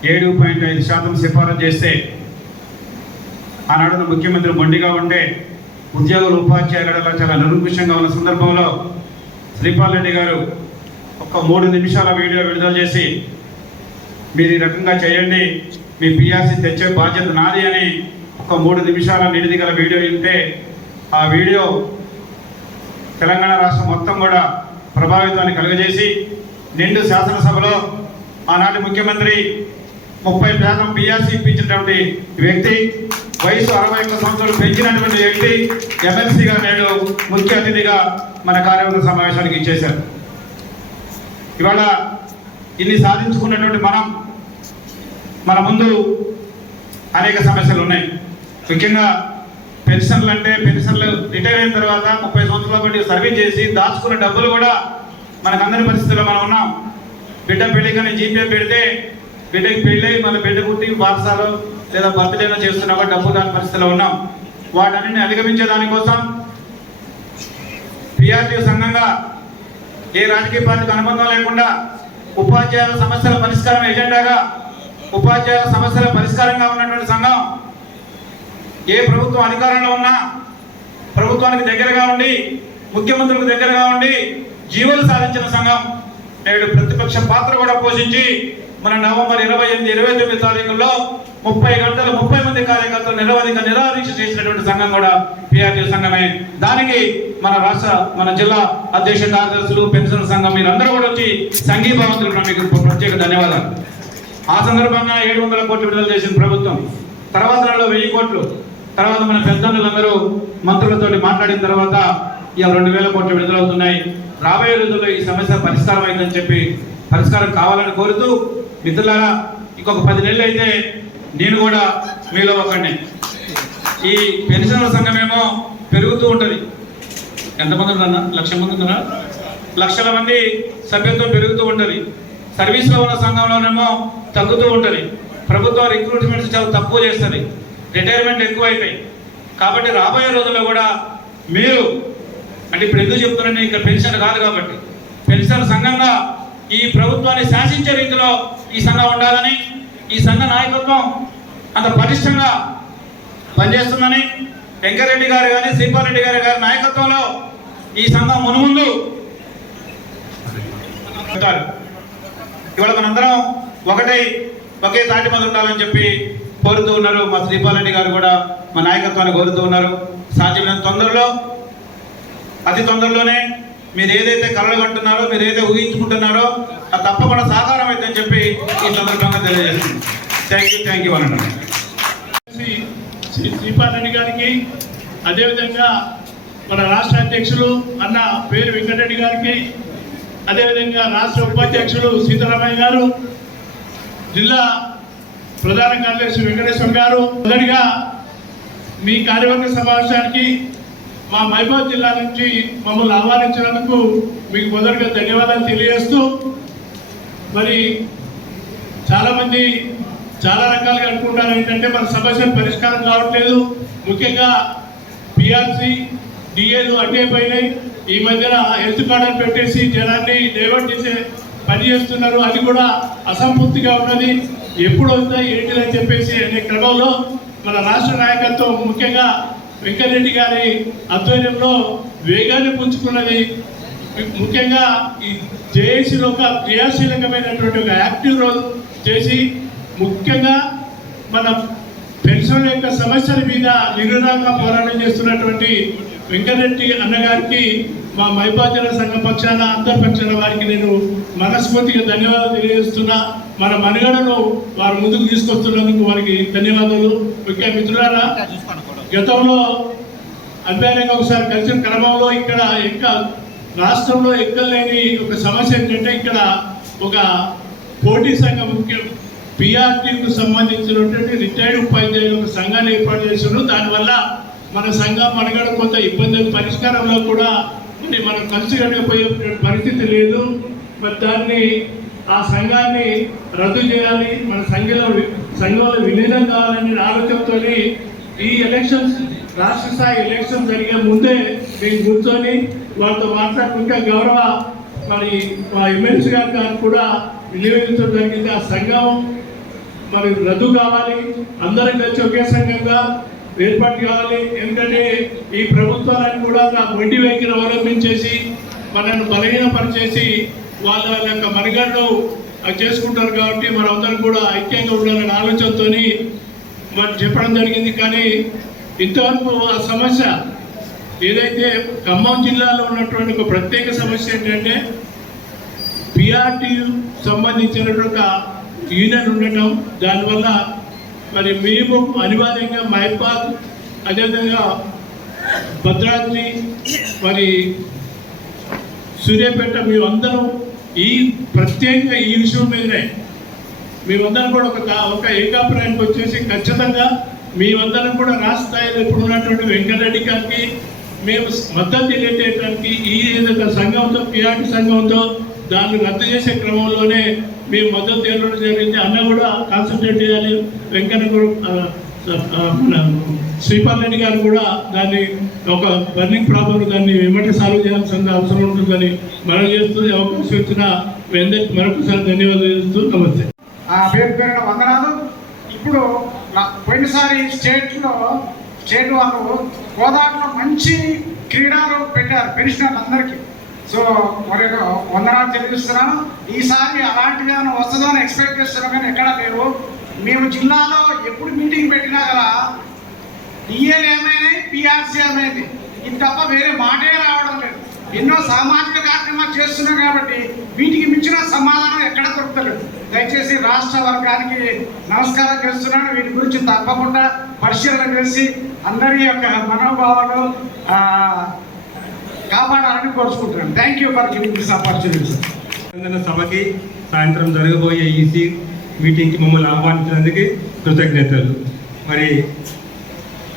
7.5% సిఫారసు చేస్తే ఆనాడు ముఖ్యమంత్రి మొండిగా ఉండే ఉద్యోగులు ఉపాధ్యాయుల చాలా నిరంకుశంగా ఉన్న సందర్భంలో శ్రీపాల్ రెడ్డి గారు ఒక 3 నిమిషాల వీడియో విడుదల చేసి మీరు ఈ రకంగా చేయండి, మీ పిఆర్సీ తెచ్చే బాధ్యత నాది అని ఒక 3 నిమిషాల నిడిది గల వీడియో ఇస్తే ఆ వీడియో తెలంగాణ రాష్ట్రం మొత్తం కూడా ప్రభావితాన్ని కలుగజేసి నిండు శాసనసభలో ఆనాటి ముఖ్యమంత్రి 30% పిఆర్సీ ఇప్పించినటువంటి వ్యక్తి, వయసు 61 సంవత్సరాలు పెంచినటువంటి వ్యక్తి ఎమ్మెల్సీగా నేడు ముఖ్య అతిథిగా మన కార్యవర్గ సమావేశానికి ఇచ్చేశారు. ఇవాళ ఇన్ని సాధించుకున్నటువంటి మన ముందు అనేక సమస్యలు ఉన్నాయి. ముఖ్యంగా పెన్షన్లు అంటే పెన్షన్లు రిటైర్ అయిన తర్వాత 30 సంవత్సరాల బట్టి సర్వీస్ చేసి దాచుకున్న డబ్బులు కూడా మనకు అందరి పరిస్థితుల్లో మనం ఉన్నాం. బిడ్డ పెళ్లికని జీపే పెడితే బిడ్డకి పెళ్ళి మన బిడ్డ పుట్టి పాఠశాల లేదా బర్త్డేలో చేస్తున్నా కూడా డబ్బు దాని పరిస్థితిలో ఉన్నాం. వాటన్నింటిని అధిగమించే దానికోసం పిఆర్టీ సంఘంగా ఏ రాజకీయ పార్టీకి అనుబంధం లేకుండా ఉపాధ్యాయుల సమస్యల పరిష్కారం ఎజెండాగా ఉపాధ్యాయుల సమస్యల పరిష్కారంగా ఉన్నటువంటి సంఘం, ఏ ప్రభుత్వం అధికారంలో ఉన్నా ప్రభుత్వానికి దగ్గరగా ఉండి ముఖ్యమంత్రులకు దగ్గరగా ఉండి జీవోలు సాధించిన సంఘం నేడు ప్రతిపక్ష పాత్ర కూడా పోషించి మన నవంబర్ 28, 29 తారీఖుల్లో 30 గంటలు 30 మంది కార్యకర్తలు నిరాదీక్ష చేసినటువంటి సంఘం కూడా పిఆర్టీ సంఘమే. దానికి మన జిల్లా అధ్యక్ష కార్యదర్శులు, పెన్షన్ సంఘం మీరందరూ కూడా వచ్చి సంఘీభావంతులు మీకు ప్రత్యేక ధన్యవాదాలు. ఆ సందర్భంగా 700 కోట్లు విడుదల చేసిన ప్రభుత్వం, తర్వాత 1000 కోట్లు, తర్వాత మన పెద్దలందరూ మంత్రులతో మాట్లాడిన తర్వాత ఇవాళ 2000 కోట్లు విడుదలవుతున్నాయి. రాబోయే రోజుల్లో ఈ సమస్య పరిష్కారం అయిందని చెప్పి పరిష్కారం కావాలని కోరుతూ, మిత్రులారా ఇంకొక 10 నెలలు అయితే నేను కూడా మీలో ఒకడిని. ఈ పెన్షన్ల సంఘమేమో పెరుగుతూ ఉంటుంది. ఎంతమంది ఉన్నారన్నా? 1,00,000 మంది ఉన్నారా? లక్షల మంది సభ్యత్వం పెరుగుతూ ఉంటుంది. సర్వీస్లో ఉన్న సంఘంలోనేమో తగ్గుతూ ఉంటుంది. ప్రభుత్వం రిక్రూట్మెంట్స్ చాలా తక్కువ చేస్తుంది, రిటైర్మెంట్ ఎక్కువ అవుతాయి. కాబట్టి రాబోయే రోజుల్లో కూడా మీరు అంటే ఇప్పుడు ఎందుకు చెప్తున్నాను, ఇక్కడ పెన్షన్ కాదు కాబట్టి పెన్షన్ సంఘంగా ఈ ప్రభుత్వాన్ని శాసించే రీతిలో ఈ సంఘం ఉండాలని, ఈ సంఘ నాయకత్వం అంత పటిష్టంగా పనిచేస్తుందని వెంకరెడ్డి గారు కానీ శ్రీపాల్ రెడ్డి గారి నాయకత్వంలో ఈ సంఘం మునుముందు ఇవాళ మనందరం ఒకే తాటి మీద ఉండాలని చెప్పి కోరుతూ ఉన్నారు. మా శ్రీపాల్ రెడ్డి గారు కూడా మా నాయకత్వాన్ని కోరుతూ ఉన్నారు. సాధ్యమైన అతి తొందరలోనే మీరు ఏదైతే కలలు కంటున్నారో, మీరు ఏదైతే ఊహించుకుంటున్నారో అది తప్పకుండా సాకారం అవుతుందని చెప్పి ఈ సందర్భంగా తెలియజేస్తుంది. థ్యాంక్ యూ అన్న శ్రీపాల్ రెడ్డి గారికి, అదేవిధంగా మన రాష్ట్ర అధ్యక్షులు అన్న పేరు వెంకటరెడ్డి గారికి, అదేవిధంగా రాష్ట్ర ఉపాధ్యక్షులు సీతారామయ్య గారు, జిల్లా ప్రధాన కార్యదర్శి వెంకటేశ్వర గారు, మొదటిగా మీ కార్యవర్గ సమావేశానికి మా మహబూబ్ జిల్లా నుంచి మమ్మల్ని ఆహ్వానించినందుకు మీకు మొదటిగా ధన్యవాదాలు తెలియజేస్తూ, మరి చాలామంది చాలా రకాలుగా అనుకుంటారు ఏంటంటే మన సమస్యలు పరిష్కారం కావట్లేదు, ముఖ్యంగా పిఆర్సీ డిఏలు అడ్డైపోయినాయి, ఈ మధ్యన హెల్త్ కార్డులు పెట్టేసి జనాన్ని డైవర్ట్ చేసే పని చేస్తున్నారు, అది కూడా అసంపూర్తిగా ఉన్నది, ఎప్పుడు వస్తాయి ఏంటిదని చెప్పేసి అనే క్రమంలో మన రాష్ట్ర నాయకత్వం ముఖ్యంగా వెంకటరెడ్డి గారి ఆధ్వర్యంలో వేగాన్ని పుంజుకున్నది. ముఖ్యంగా ఈ జేఏసీలో ఒక క్రియాశీలకమైనటువంటి ఒక యాక్టివ్ రోల్ చేసి ముఖ్యంగా మన పెన్షన్ యొక్క సమస్యల మీద నిరునాగా పోరాటం చేస్తున్నటువంటి వెంకటరెడ్డి అన్నగారికి మా మైబాజన సంఘ పక్షాన అందరి పక్షాన వారికి నేను మనస్ఫూర్తిగా ధన్యవాదాలు తెలియజేస్తున్నా. మన మనుగడను వారు ముందుకు తీసుకొస్తున్నందుకు వారికి ధన్యవాదాలు. ముఖ్య మిత్రులారా, గతంలో అభ్యారంగా ఒకసారి కలిసిన క్రమంలో ఇక్కడ రాష్ట్రంలో ఎక్కలేని ఒక సమస్య ఏంటంటే ఇక్కడ ఒక పోటీ సంఘం ముఖ్యం పిఆర్టీకు సంబంధించినటువంటి రిటైర్డ్ ఉపాధ్యాయులు ఒక సంఘాన్ని ఏర్పాటు చేస్తున్నారు. దానివల్ల మన సంఘం మనగడ కొంత ఇబ్బందుల పరిష్కారంలో కూడా మనం కలిసి గడకపోయే పరిస్థితి లేదు. మరి దాన్ని ఆ సంఘాన్ని రద్దు చేయాలి, మన సంఘంలో విలీనం కావాలని ఆలోచనతో ఈ ఎలక్షన్స్ రాష్ట్ర స్థాయి ఎలక్షన్ జరిగే ముందే మేము కూర్చొని వాళ్ళతో మాట్లాడుకుంటే గౌరవ మరి మా ఎమ్మెల్సీ గారు కూడా నివేదించడం జరిగింది. ఆ సంఘం మరి రద్దు కావాలి, అందరం కలిసి ఒకే సంఘంగా ఏర్పాటు కావాలి. ఎందుకంటే ఈ ప్రభుత్వాలను కూడా మొండి వైఖరి అవలంబించేసి మనల్ని బలహీనపరిచేసి వాళ్ళ యొక్క మనుగడను చేసుకుంటారు. కాబట్టి మనందరం కూడా ఐక్యంగా ఉండాలనే ఆలోచనతో మనం చెప్పడం జరిగింది. కానీ ఇంతవరకు ఆ సమస్య ఏదైతే ఖమ్మం జిల్లాలో ఉన్నటువంటి ఒక ప్రత్యేక సమస్య ఏంటంటే పిఆర్టీయు సంబంధించినటువంటి ఒక యూనియన్ ఉండటం, దానివల్ల మరి మేము అనివార్యంగా మైపాద్ అదేవిధంగా భద్రాద్రి మరి సూర్యాపేట మేమందరం ఈ ప్రత్యేకంగా ఈ విషయం మీదనే మేమందరం కూడా ఒక ఏకాభిప్రాయానికి వచ్చేసి ఖచ్చితంగా మేమందరం కూడా రాష్ట్ర స్థాయిలో ఇప్పుడు ఉన్నటువంటి వెంకటరెడ్డి గారికి మేము మద్దతు తెలియజేయడానికి ఈ ఏదైతే సంఘంతో పిఆర్టీ సంఘంతో దాన్ని రద్దు చేసే క్రమంలోనే మేము మద్దతు తెలియడం జరిగింది. అన్న కూడా కాన్సన్ట్రేట్ చేయాలి. శ్రీపాల్ రెడ్డి గారు కూడా దాన్ని ఒక బర్నింగ్ ప్రాబ్లం దాన్ని వెంబడి సాల్వ్ చేయాల్సిన అవసరం ఉంటుందని మనం చేస్తుంది. అవకాశం ఇచ్చిన అందరికీ మరొకసారి ధన్యవాదాలు చేస్తూ నమస్తే. పేరు పేరున వందనాలు. ఇప్పుడు పోయినసారి స్టేట్ వాళ్ళు గోదావరిలో మంచి క్రీడలు పెట్టారు పెన్షనర్లు అందరికీ. సో మరి వందనాలు తెలియజేస్తున్నాను. ఈసారి అలాంటిది ఏమైనా వస్తుందో అని ఎక్స్పెక్ట్ చేస్తున్నాం, కానీ ఎక్కడ లేవు. మేము జిల్లాలో ఎప్పుడు మీటింగ్ పెట్టినా కదా డిఎల్ ఏమైనా పిఆర్సీ ఏమైంది, ఇది తప్ప వేరే మాటే రావడం లేదు. ఎన్నో సామాజిక కార్యక్రమాలు చేస్తున్నాం కాబట్టి వీటికి మించిన సమాధానం ఎక్కడ దొరకలేదు. దయచేసి రాష్ట్ర వర్గానికి నమస్కారం చేస్తున్నాను. వీటి గురించి తప్పకుండా పరిశీలన చేసి అందరి యొక్క మనోభావాలు కాపాడాలని కోరుకుంటున్నాను. Thank you for giving this opportunity. సభకి సాయంత్రం జరగబోయే ఈసీ మీటింగ్కి మమ్మల్ని ఆహ్వానించినందుకు కృతజ్ఞతలు. మరి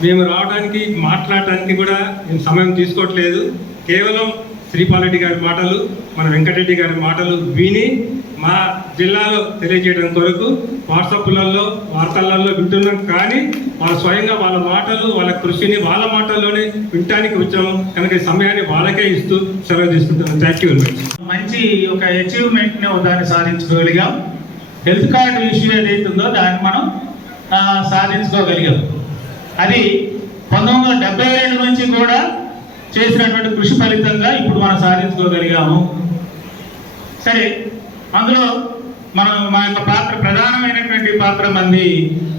మేము రావడానికి మాట్లాడటానికి కూడా మేము సమయం తీసుకోవట్లేదు. కేవలం శ్రీపాల్ రెడ్డి గారి మాటలు, మన వెంకటరెడ్డి గారి మాటలు విని మా జిల్లాలో తెలియజేయడం కొరకు వాట్సాప్లలో వార్తలలో వింటున్నాం. కానీ వాళ్ళు స్వయంగా వాళ్ళ మాటలు వాళ్ళ కృషిని వాళ్ళ మాటల్లోనే వినటానికి వచ్చాము కనుక ఈ సమయాన్ని వాళ్ళకే ఇస్తూ సెలవు తీసుకుంటున్నాం. Thank you very much. మంచి ఒక అచీవ్మెంట్ని దాన్ని సాధించుకోగలిగాం. హెల్త్ కార్డు ఇష్యూ ఏదైతే ఉందో దాన్ని మనం సాధించుకోగలిగాం. అది 1972 నుంచి కూడా చేసినటువంటి కృషి ఫలితంగా ఇప్పుడు మనం సాధించుకోగలిగాము. సరే, అందులో మా యొక్క పాత్ర ప్రధానమైనటువంటి పాత్ర మంది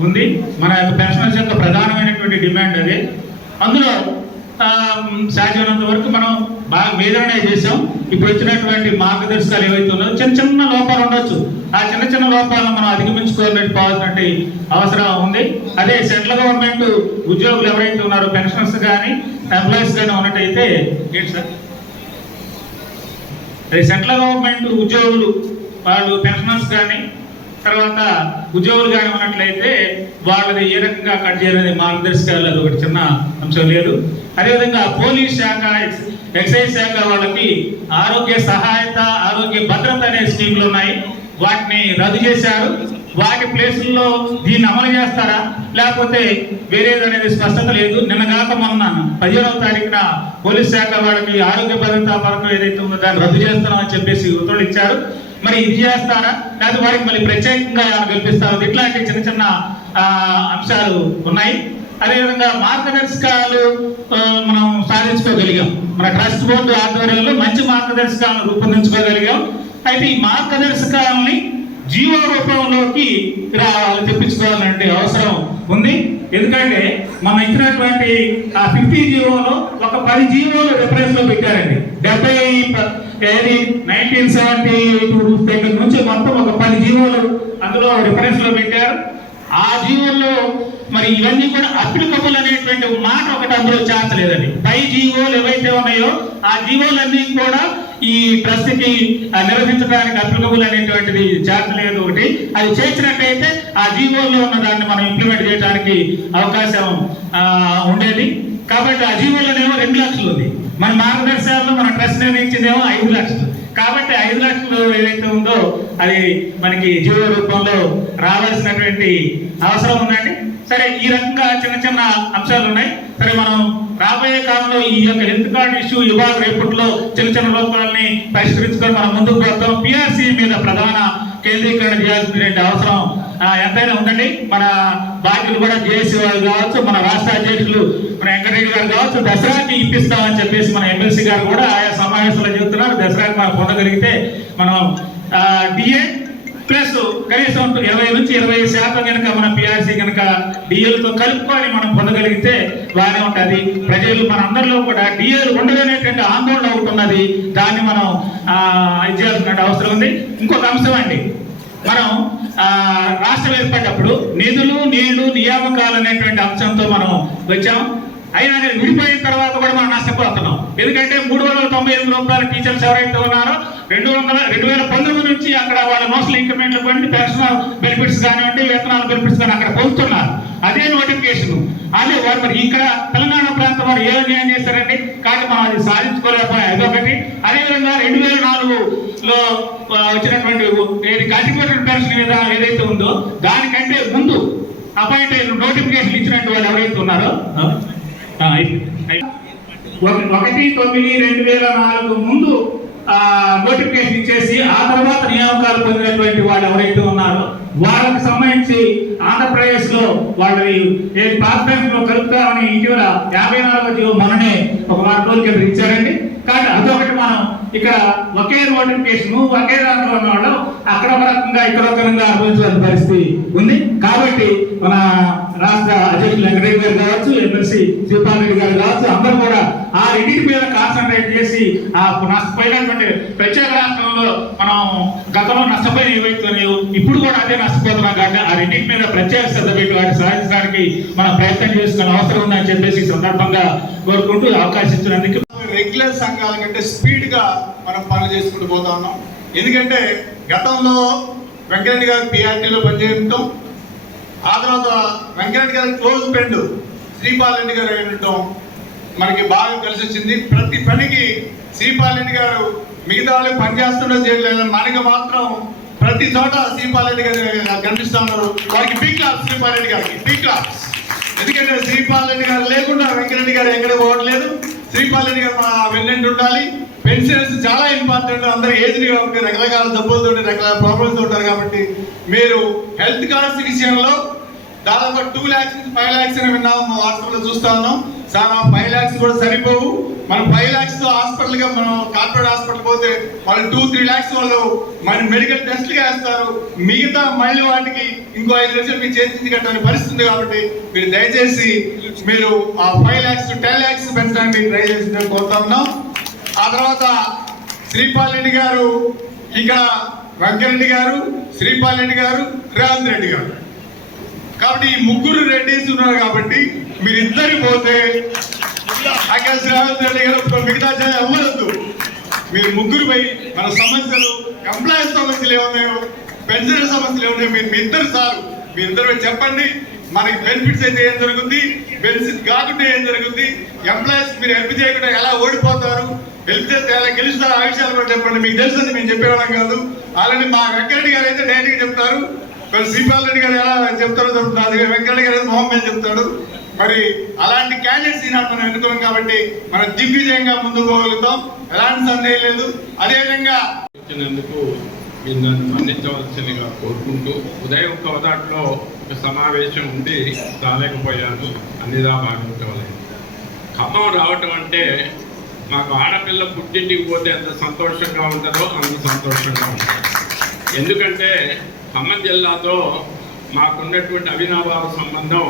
ఉంది. మన యొక్క పెన్షనర్స్ యొక్క ప్రధానమైనటువంటి డిమాండ్ అదే. అందులో సాధ్యమైనంత వరకు మనం బాగా మీదనే చేసాం. ఇప్పుడు వచ్చినటువంటి మార్గదర్శకాలు ఏవైతే ఉన్నాయో చిన్న చిన్న లోపాలు ఉండొచ్చు. ఆ చిన్న చిన్న లోపాలను మనం అధిగమించుకోవాల్సినటువంటి అవసరం ఉంది. అదే సెంట్రల్ గవర్నమెంట్ ఉద్యోగులు ఎవరైతే ఉన్నారో పెన్షనర్స్ కానీ ఎంప్లాయీస్ కానీ ఉన్నట్టయితే ఏంటి సార్, అదే సెంట్రల్ గవర్నమెంట్ ఉద్యోగులు వాళ్ళు పెన్షనర్స్ కానీ తర్వాత ఉద్యోగులు కానీ ఉన్నట్లయితే వాళ్ళది ఏ రకంగా కట్ చేయాలనే మార్గదర్శకాలు అది ఒకటి చిన్న అంశం లేదు. అదేవిధంగా పోలీస్ శాఖ ఎక్సైజ్ శాఖ వాళ్ళకి ఆరోగ్య సహాయత ఆరోగ్య భద్రత అనే స్కీమ్లు ఉన్నాయి. వాటిని రద్దు చేశారు. వాటి ప్లేసుల్లో దీన్ని అమలు చేస్తారా లేకపోతే వేరేది అనేది స్పష్టత లేదు. నిన్నగాక మొన్న 15వ తారీఖున పోలీస్ శాఖ వాళ్ళకి ఆరోగ్య భద్రతా పథకం ఏదైతే ఉందో దాన్ని రద్దు చేస్తున్నామని చెప్పేసి ఉత్తర్వులు ఇచ్చారు. మరి ఇది చేస్తారా లేకపోతే వారికి మళ్ళీ ప్రత్యేకంగా ఏమైనా కల్పిస్తారా? ఇట్లాంటి చిన్న చిన్న అంశాలు ఉన్నాయి. అదేవిధంగా మార్గదర్శకాలు మనం సాధించుకోగలిగాం. మన ట్రస్ట్ బోర్డు ఆధ్వర్యంలో మంచి మార్గదర్శకాలను రూపొందించుకోగలిగాం. అయితే ఈ మార్గదర్శకాలని జీవో రూపంలోకి తెప్పించుకోవాలంటే అవసరం ఉంది. ఎందుకంటే మనం ఇచ్చినటువంటి ఆ 50 జీవోలో ఒక 10 జీవోలు రిఫరెన్స్ లో పెట్టారండి. 1972 దగ్గర నుంచి మొత్తం ఒక 10 జీవోలు అందులో రిఫరెన్స్ లో పెట్టారు. ఆ జీవోల్లో మరి ఇవన్నీ కూడా అప్లికబుల్ అనేటువంటి మాట ఒకటి అందులో చేర్చలేదండి. పై జీవోలు ఏవైతే ఉన్నాయో ఆ జీవోలన్నీ కూడా ఈ ట్రస్ట్ కి నిర్వహించడానికి అప్లికబుల్ అనేటువంటిది చేర్చలేదు. ఒకటి అది చేర్చినట్టయితే ఆ జీవోలో ఉన్న దాన్ని మనం ఇంప్లిమెంట్ చేయడానికి అవకాశం ఉండేది. కాబట్టి ఆ జీవోలోనేమో 2 లక్షలు ఉంది. మన మార్గదర్శకాల్లో మన ట్రస్ట్ నిర్ణయించిందేమో 5 లక్షలు. కాబట్టి 5 లక్షలు ఏదైతే ఉందో అది మనకి జీవో రూపంలో రావాల్సినటువంటి అవసరం ఉందండి. సరే ఈ రకంగా చిన్న చిన్న అంశాలు ఉన్నాయి. సరే మనం రాబోయే కాలంలో ఈ యొక్క హెల్త్ కార్డు ఇష్యూ ఇవాళ రేపట్లో చిన్న చిన్న లోపాలని పరిష్కరించుకొని మనం ముందుకు పోతాం. పిఆర్సీ మీద ప్రధాన కేంద్రీకరణ చేయాల్సిన అవసరం ఎంతైనా ఉందండి. మన బాధ్యులు కూడా జేఏసీ వాళ్ళు కావచ్చు, మన రాష్ట్ర అధ్యక్షులు మన వెంకటరెడ్డి గారు కావచ్చు, దసరాకి ఇప్పిస్తామని చెప్పేసి మన ఎమ్మెల్సీ గారు కూడా ఆయా సమావేశంలో చెబుతున్నారు. దసరాకి మనం పొందగలిగితే మనం డిఏ ప్లస్ కనీసం 20 నుంచి 25% కనుక మన పిఆర్సీ కనుక డిఏలతో కలుపుకొని మనం పొందగలిగితే బాగానే ఉంటుంది. ప్రజలు మన అందరిలో కూడా డిఏలు ఉండదనేటువంటి ఆందోళన ఒకటి ఉన్నది. దాన్ని మనం ఇది చేయాల్సిన అవసరం ఉంది. ఇంకొక అంశం అండి, మనం రాష్ట్రం ఏర్పడ్డప్పుడు నిధులు నీళ్లు నియామకాలు అనేటువంటి అంశంతో మనం వచ్చాం. అయినా నేను విడిపోయిన తర్వాత కూడా మనం నష్టపోతున్నాం. ఎందుకంటే 398 రూపాయల టీచర్స్ ఎవరైతే ఉన్నారో 2019 నుంచి అక్కడ వాళ్ళ నోషనల్ ఇంక్రిమెంట్లు కొన్ని పెన్షన్ బెనిఫిట్స్ కానివ్వండి, వేతనాల బెనిఫిట్స్ కానీ అక్కడ పొందుతున్నారు. అదే నోటిఫికేషన్ అదే వారు మరి ఇక్కడ తెలంగాణ ప్రాంతం వారు ఏ న్యాయం చేశారండి. కాబట్టి మనం అది సాధించుకోలేకపోయాం. అదొకటి. అదేవిధంగా 2004లో వచ్చినటువంటి కాంట్రిబ్యూటెడ్ పెన్షన్ విధానం ఏదైతే ఉందో దానికంటే ముందు అపాయింట్ అయిన నోటిఫికేషన్ ఇచ్చినట్టు వాళ్ళు ఎవరైతే ఉన్నారో 1/9/2004 ముందు నోటిఫికేషన్ ఇచ్చేసి ఆ తర్వాత నియామకాలు పొందినటువంటి వాళ్ళు ఎవరైతే ఉన్నారో వాళ్ళకి సంబంధించి ఆంధ్రప్రదేశ్ లో వాళ్ళని పాస్ బ్యాంక్ లో కలుపుతామని ఇటీవల 54వ మొన్ననే ఒక 4 రోజుల కింద ఇచ్చారండి. కానీ అదొకటి మనం ఇక్కడ ఒకే నోటిఫికేషన్ ఒకే దాంట్లో ఉన్న వాళ్ళు అక్కడ ఒక రకంగా ఇక్కడ ఒక రకంగా అనుభవించాల్సిన పరిస్థితి ఉంది. కాబట్టి మన రాష్ట్ర అధ్యక్షులు వెంకటరెడ్డి గారు కావచ్చు, ఎమ్మెల్సీ శ్రీపాల్ రెడ్డి గారు కావచ్చు, అందరూ కూడా ఆ రెండింటి మీద కాన్సన్ట్రేట్ చేసి ఆ నష్టపోయినటువంటి ప్రత్యేక రాష్ట్రంలో మనం గతంలో నష్టపోయిన ఏవైతున్నాయో ఇప్పుడు కూడా అదే నష్టపోతున్నాం. కాబట్టి ఆ రెండింటి మీద ప్రత్యేక శ్రద్ధ పెట్టి వాటిని సాధించడానికి మనం ప్రయత్నం చేసుకునే అవసరం ఉందని చెప్పేసి ఈ సందర్భంగా కోరుకుంటూ అవకాశం ఇచ్చినందుకు రెగ్యులర్ సంఘాల కంటే స్పీడ్ గా మనం పనులు చేసుకుంటూ పోతా ఉన్నాం. ఎందుకంటే గతంలో వెంకటరెడ్డి గారు పిఆర్టీలో పనిచేయటం, ఆ తర్వాత వెంకటరెడ్డి గారి క్లోజ్ ఫ్రెండ్ శ్రీపాల్ రెడ్డి గారు ఉండటం మనకి బాగా కలిసి వచ్చింది. ప్రతి పనికి శ్రీపాల్ రెడ్డి గారు మిగతా వాళ్ళకి పనిచేస్తుండో చేయలేదు, మనకి మాత్రం ప్రతి చోట శ్రీపాల్ రెడ్డి గారు కనిపిస్తూ ఉన్నారు. వారికి బిగ్ క్లాస్, శ్రీపాల్ రెడ్డి గారికి బిగ్ క్లాస్. ఎందుకంటే శ్రీపాల్ రెడ్డి గారు లేకుండా వెంకటరెడ్డి గారు ఎక్కడ పోవట్లేదు. శ్రీపాల్ రెడ్డి గారు మన వెన్నెంట్ ఉండాలి. పెన్షన్స్ చాలా ఇంపార్టెంట్. అందరూ ఏజ్గా ఉంటే రకరకాల జబ్బులతో రకరకాల ప్రాబ్లమ్స్ ఉంటారు. కాబట్టి మీరు హెల్త్ కార్డ్స్ విషయంలో దాదాపు 2 lakhs నుంచి 5 lakhs అని విన్నాము, మా వాట్సాప్లో చూస్తా ఉన్నాం. సార్ ఆ 5 lakhs కూడా సరిపోవు. మనం 5 lakhs తో హాస్పిటల్గా మనం కార్పొరేట్ హాస్పిటల్ పోతే వాళ్ళు 2-3 lakhs వాళ్ళు మన మెడికల్ టెస్ట్లుగా వేస్తారు. మిగతా మళ్ళీ వాటికి ఇంకో 5 లక్షలు మీరు చేసి కట్టాలని పరిస్థితుంది. కాబట్టి మీరు దయచేసి మీరు ఆ 5 lakhs to 10 lakhs పెంచడానికి ట్రై చేసి కోరుతా ఉన్నాం. ఆ తర్వాత శ్రీపాల్ రెడ్డి గారు, ఇక్కడ వెంకరెడ్డి గారు, శ్రీపాల్ రెడ్డి గారు, రేవంత్ రెడ్డి గారు. కాబట్టి ఈ 3 రెడ్డిస్ ఉన్నారు. కాబట్టి మీరిద్దరు పోతే ఆకాశ్ రేవంత్ రెడ్డి గారు మిగతా అవ్వద్దు. మీరు 3 పోయి మన సమస్యలు, ఎంప్లాయీస్ సమస్యలు ఏమున్నాయో, పెన్షన్ సమస్యలు ఏమున్నాయో మీ ఇద్దరు సార్ మీరిద్దరు చెప్పండి. మనకి బెనిఫిట్స్ అయితే ఏం జరుగుతుంది, బెనిఫిట్ కాకుండా ఏం జరుగుతుంది, ఎంప్లాయీస్ మీరు హెల్ప్ చేయకుండా ఎలా ఓడిపోతారు, హెల్ప్ చేస్తే ఎలా గెలుస్తారు, ఆ విషయాలు కూడా చెప్పండి. మీకు తెలుస్తుంది, మేము చెప్పేవాళ్ళం కాదు. ఆల్రెడీ మా వెంకరెడ్డి గారు అయితే డైరెక్ట్గా చెప్తారు. శ్రీపాల్ రెడ్డి గారు ఎలా చెప్తారో చెప్తున్నారు, వెంకరెడ్డి గారు మొహమ్మద్ చెప్తాడు. మరి అలాంటి క్యాండిడేట్స్ ఈనాడు మనం ఎన్నుకున్నాం. కాబట్టి మనం దిగ్విజయంగా ముందుకు పోగలుగుతాం, ఎలాంటి సందేహం లేదు. అదేవిధంగా వచ్చినందుకు మీరు నన్ను మన్నించవలసిందిగా కోరుకుంటూ, ఉదయం కోదాట్లో ఒక సమావేశం ఉండి రాలేకపోయాను. అన్నిదా భావించవలేదు. ఖమ్మం రావటం అంటే మాకు ఆడపిల్ల పుట్టింటికి పోతే ఎంత సంతోషంగా ఉంటుందో అంత సంతోషంగా ఉంటుంది. ఎందుకంటే ఖమ్మం జిల్లాతో మాకున్నటువంటి అవినాభావ సంబంధం.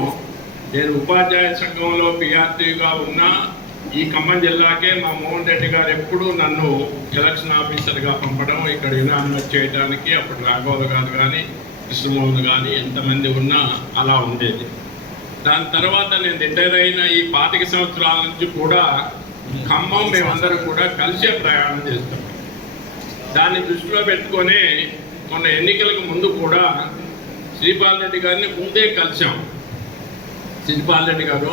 నేను ఉపాధ్యాయ సంఘంలో పిఆర్టీగా ఉన్నా ఈ ఖమ్మం జిల్లాకే మా మోహన్ రెడ్డి గారు ఎప్పుడూ నన్ను ఎలక్షన్ ఆఫీసర్గా పంపడం, ఇక్కడ యునానిమస్ చేయడానికి అప్పుడు రాఘవ గారు కానీ కృష్ణమోహన్ కానీ ఎంతమంది ఉన్నా అలా ఉండేది. దాని తర్వాత నేను రిటైర్ అయిన ఈ 25 సంవత్సరాల నుంచి కూడా ఖమ్మం మేమందరం కూడా కలిసే ప్రయాణం చేస్తాం. దాన్ని దృష్టిలో పెట్టుకొని మొన్న ఎన్నికలకు ముందు కూడా శ్రీపాల్ రెడ్డి గారిని ముందే కలిసాం. శ్రీపాల్ రెడ్డి గారు,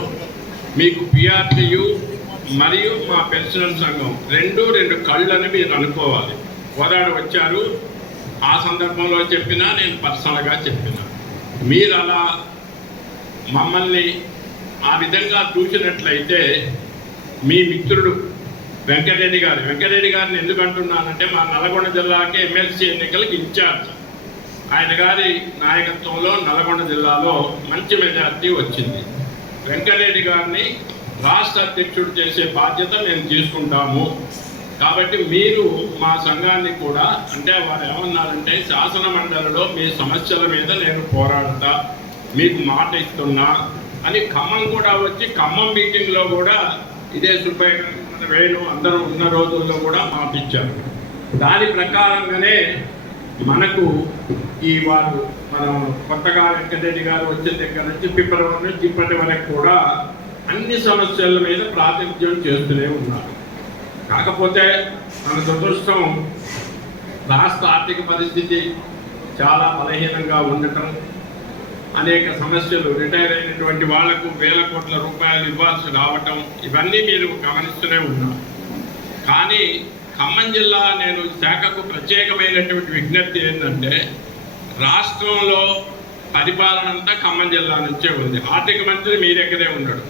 మీకు పిఆర్టీయు మరియు మా పెన్షనర్ సంఘం రెండు కళ్ళని మీరు అనుకోవాలి. కోదాడ వచ్చారు, ఆ సందర్భంలో చెప్పినా, నేను పర్సనల్గా చెప్పినా, మీరు అలా మమ్మల్ని ఆ విధంగా చూసినట్లయితే మీ మిత్రుడు వెంకటరెడ్డి గారిని ఎందుకు అంటున్నానంటే మా నల్గొండ జిల్లాకి ఎమ్మెల్సీ ఎన్నికలకు ఇన్ఛార్జ్. ఆయన గారి నాయకత్వంలో నల్గొండ జిల్లాలో మంచి మెజార్టీ వచ్చింది. వెంకటరెడ్డి గారిని రాష్ట్ర అధ్యక్షుడు చేసే బాధ్యత మేము తీసుకుంటాము. కాబట్టి మీరు మా సంఘాన్ని కూడా, అంటే వారు ఏమన్నారంటే శాసన మండలిలో మీ సమస్యల మీద నేను పోరాడతా, మీకు మాట ఇస్తున్నా అని ఖమ్మం కూడా వచ్చి, ఖమ్మం మీటింగ్లో కూడా ఇదే సుబ్బయ్య వేణు అందరూ ఉన్న రోజుల్లో కూడా మాట ఇచ్చారు. దాని ప్రకారంగానే మనకు ఈ వారు మనం కొత్తగా వెంకటరెడ్డి గారు వచ్చిన దగ్గర నుంచి ఫిబ్రవరి నుంచి ఇప్పటి వరకు కూడా అన్ని సమస్యల మీద ప్రాతినిధ్యం చేస్తూనే ఉన్నారు. కాకపోతే మన దురదృష్టం రాష్ట్ర ఆర్థిక పరిస్థితి చాలా బలహీనంగా ఉండటం, అనేక సమస్యలు, రిటైర్ అయినటువంటి వాళ్లకు వేల కోట్ల రూపాయలు ఇవ్వాల్సి రావటం, ఇవన్నీ మీరు గమనిస్తూనే ఉన్నారు. కానీ ఖమ్మం జిల్లా నేను శాఖకు ప్రత్యేకమైనటువంటి విజ్ఞప్తి ఏంటంటే, రాష్ట్రంలో పరిపాలన అంతా ఖమ్మం జిల్లా నుంచే ఉంది. ఆర్థిక మంత్రి మీ దగ్గరే ఉన్నాడు,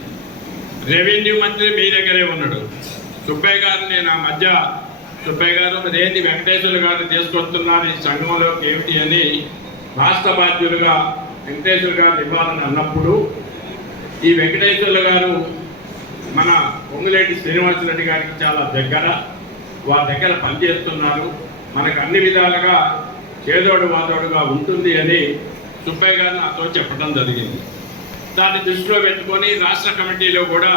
రెవెన్యూ మంత్రి మీ దగ్గరే ఉన్నాడు. సుబ్బయ్య గారు నేను ఆ మధ్య సుబ్బయ్య గారు అదేంటి వెంకటేశ్వర గారిని తీసుకొస్తున్నారు ఈ సంఘంలోకి ఏమిటి అని రాష్ట్ర బాధ్యులుగా వెంకటేశ్వర గారిని ఇవ్వాలని అన్నప్పుడు, ఈ వెంకటేశ్వర్ల గారు మన పొంగులేటి శ్రీనివాసరెడ్డి గారికి చాలా దగ్గర, వారి దగ్గర పనిచేస్తున్నారు, మనకు అన్ని విధాలుగా చేదోడు వాదోడుగా ఉంటుంది అని సుబ్బయ్య గారు నాతో చెప్పడం జరిగింది. దాన్ని దృష్టిలో పెట్టుకొని రాష్ట్ర కమిటీలో కూడా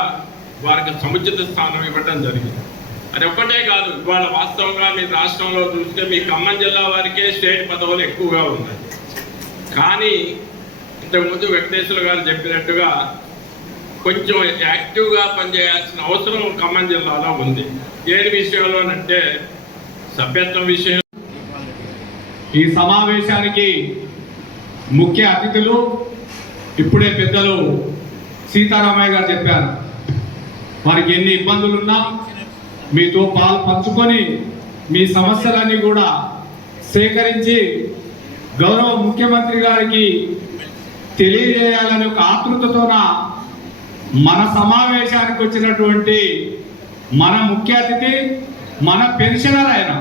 వారికి సముచిత స్థానం ఇవ్వడం జరిగింది. అది ఒక్కటే కాదు, ఇవాళ వాస్తవంగా మీ రాష్ట్రంలో చూస్తే మీ ఖమ్మం జిల్లా వారికే స్టేట్ పదవులు ఎక్కువగా ఉన్నాయి. కానీ ఇంతకుముందు వెంకటేశ్వర గారు చెప్పినట్టుగా కొంచెం యాక్టివ్గా పనిచేయాల్సిన అవసరం ఖమ్మం జిల్లాలో ఉంది. దేని విషయంలోనంటే సభ్యత్వం విషయం. ఈ సమావేశానికి ముఖ్య అతిథులు ఇప్పుడే పెద్దలు సీతారామయ్య గారు చెప్పారు. వారికి ఎన్ని ఇబ్బందులున్నా మీతో పాలు పంచుకొని మీ సమస్యలన్నీ కూడా సేకరించి గౌరవ ముఖ్యమంత్రి గారికి తెలియజేయాలని ఒక ఆతృతతోన మన సమావేశానికి వచ్చినటువంటి మన ముఖ్య అతిథి, మన పెన్షనర్ ఆయన.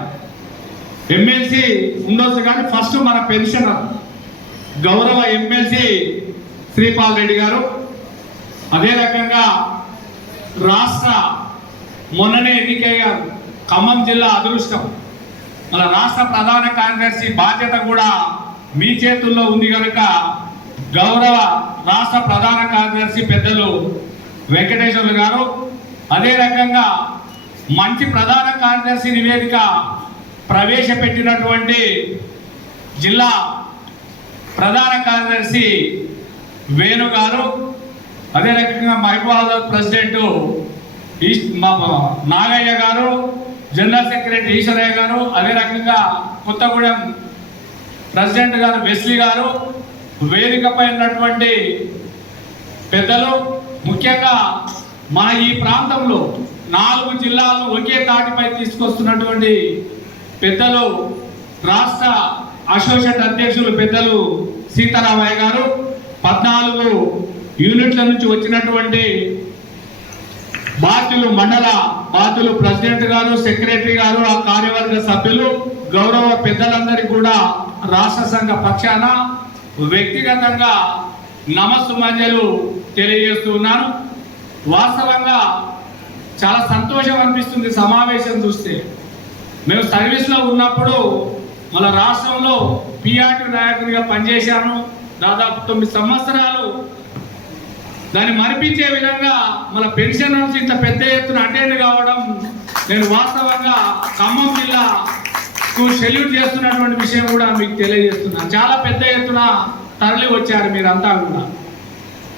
ఎమ్మెల్సీ ఉండొచ్చు కానీ ఫస్ట్ మన పెన్షనర్ గౌరవ ఎమ్మెల్సీ శ్రీపాల్ రెడ్డి గారు. అదే రకంగా రాష్ట్ర మొన్ననే ఎన్నికయ్యారు, ఖమ్మం జిల్లా అదృష్టం. మన రాష్ట్ర ప్రధాన కార్యదర్శి బాధ్యత కూడా మీ చేతుల్లో ఉంది కనుక గౌరవ రాష్ట్ర ప్రధాన కార్యదర్శి పెద్దలు వెంకటేశ్వర్లు గారు, అదే రకంగా మంచి ప్రధాన కార్యదర్శి నివేదిక ప్రవేశపెట్టినటువంటి జిల్లా ప్రధాన కార్యదర్శి వేణు గారు, అదే రకంగా మహబూబాబాద్ ప్రెసిడెంట్ నాగయ్య గారు, జనరల్ సెక్రటరీ ఈశ్వరయ్య గారు, అదే రకంగా కొత్తగూడెం ప్రెసిడెంట్ గారు వెస్లీ గారు, వేదికపై ఉన్నటువంటి పెద్దలు, ముఖ్యంగా మన ఈ ప్రాంతంలో 4 జిల్లాలు ఒకే తాటిపై తీసుకొస్తున్నటువంటి పెద్దలు రాష్ట్ర అసోసియేట్ అధ్యక్షులు పెద్దలు సీతారామయ్య గారు, 14 యూనిట్ల నుంచి వచ్చినటువంటి బాధ్యులు, మండల బాధ్యులు, ప్రెసిడెంట్ గారు, సెక్రటరీ గారు, ఆ కార్యవర్గ సభ్యులు, గౌరవ పెద్దలందరికీ కూడా రాష్ట్ర సంఘ పక్షాన వ్యక్తిగతంగా నమస్సుమాంజలు తెలియజేస్తున్నాను. వాస్తవంగా చాలా సంతోషం అనిపిస్తుంది సమావేశం చూస్తే. మేము సర్వీస్లో ఉన్నప్పుడు మన రాష్ట్రంలో పిఆర్టీ నాయకునిగా పనిచేశాను. దాదాపు 9 సంవత్సరాలు. దాన్ని మరిపించే విధంగా మన పెన్షనర్స్ ఇంత పెద్ద ఎత్తున అటెండ్ కావడం నేను వాస్తవంగా ఖమ్మం జిల్లాకు సెల్యూట్ చేస్తున్నటువంటి విషయం కూడా మీకు తెలియజేస్తున్నాను. చాలా పెద్ద ఎత్తున తరలి వచ్చారు మీరంతా కూడా.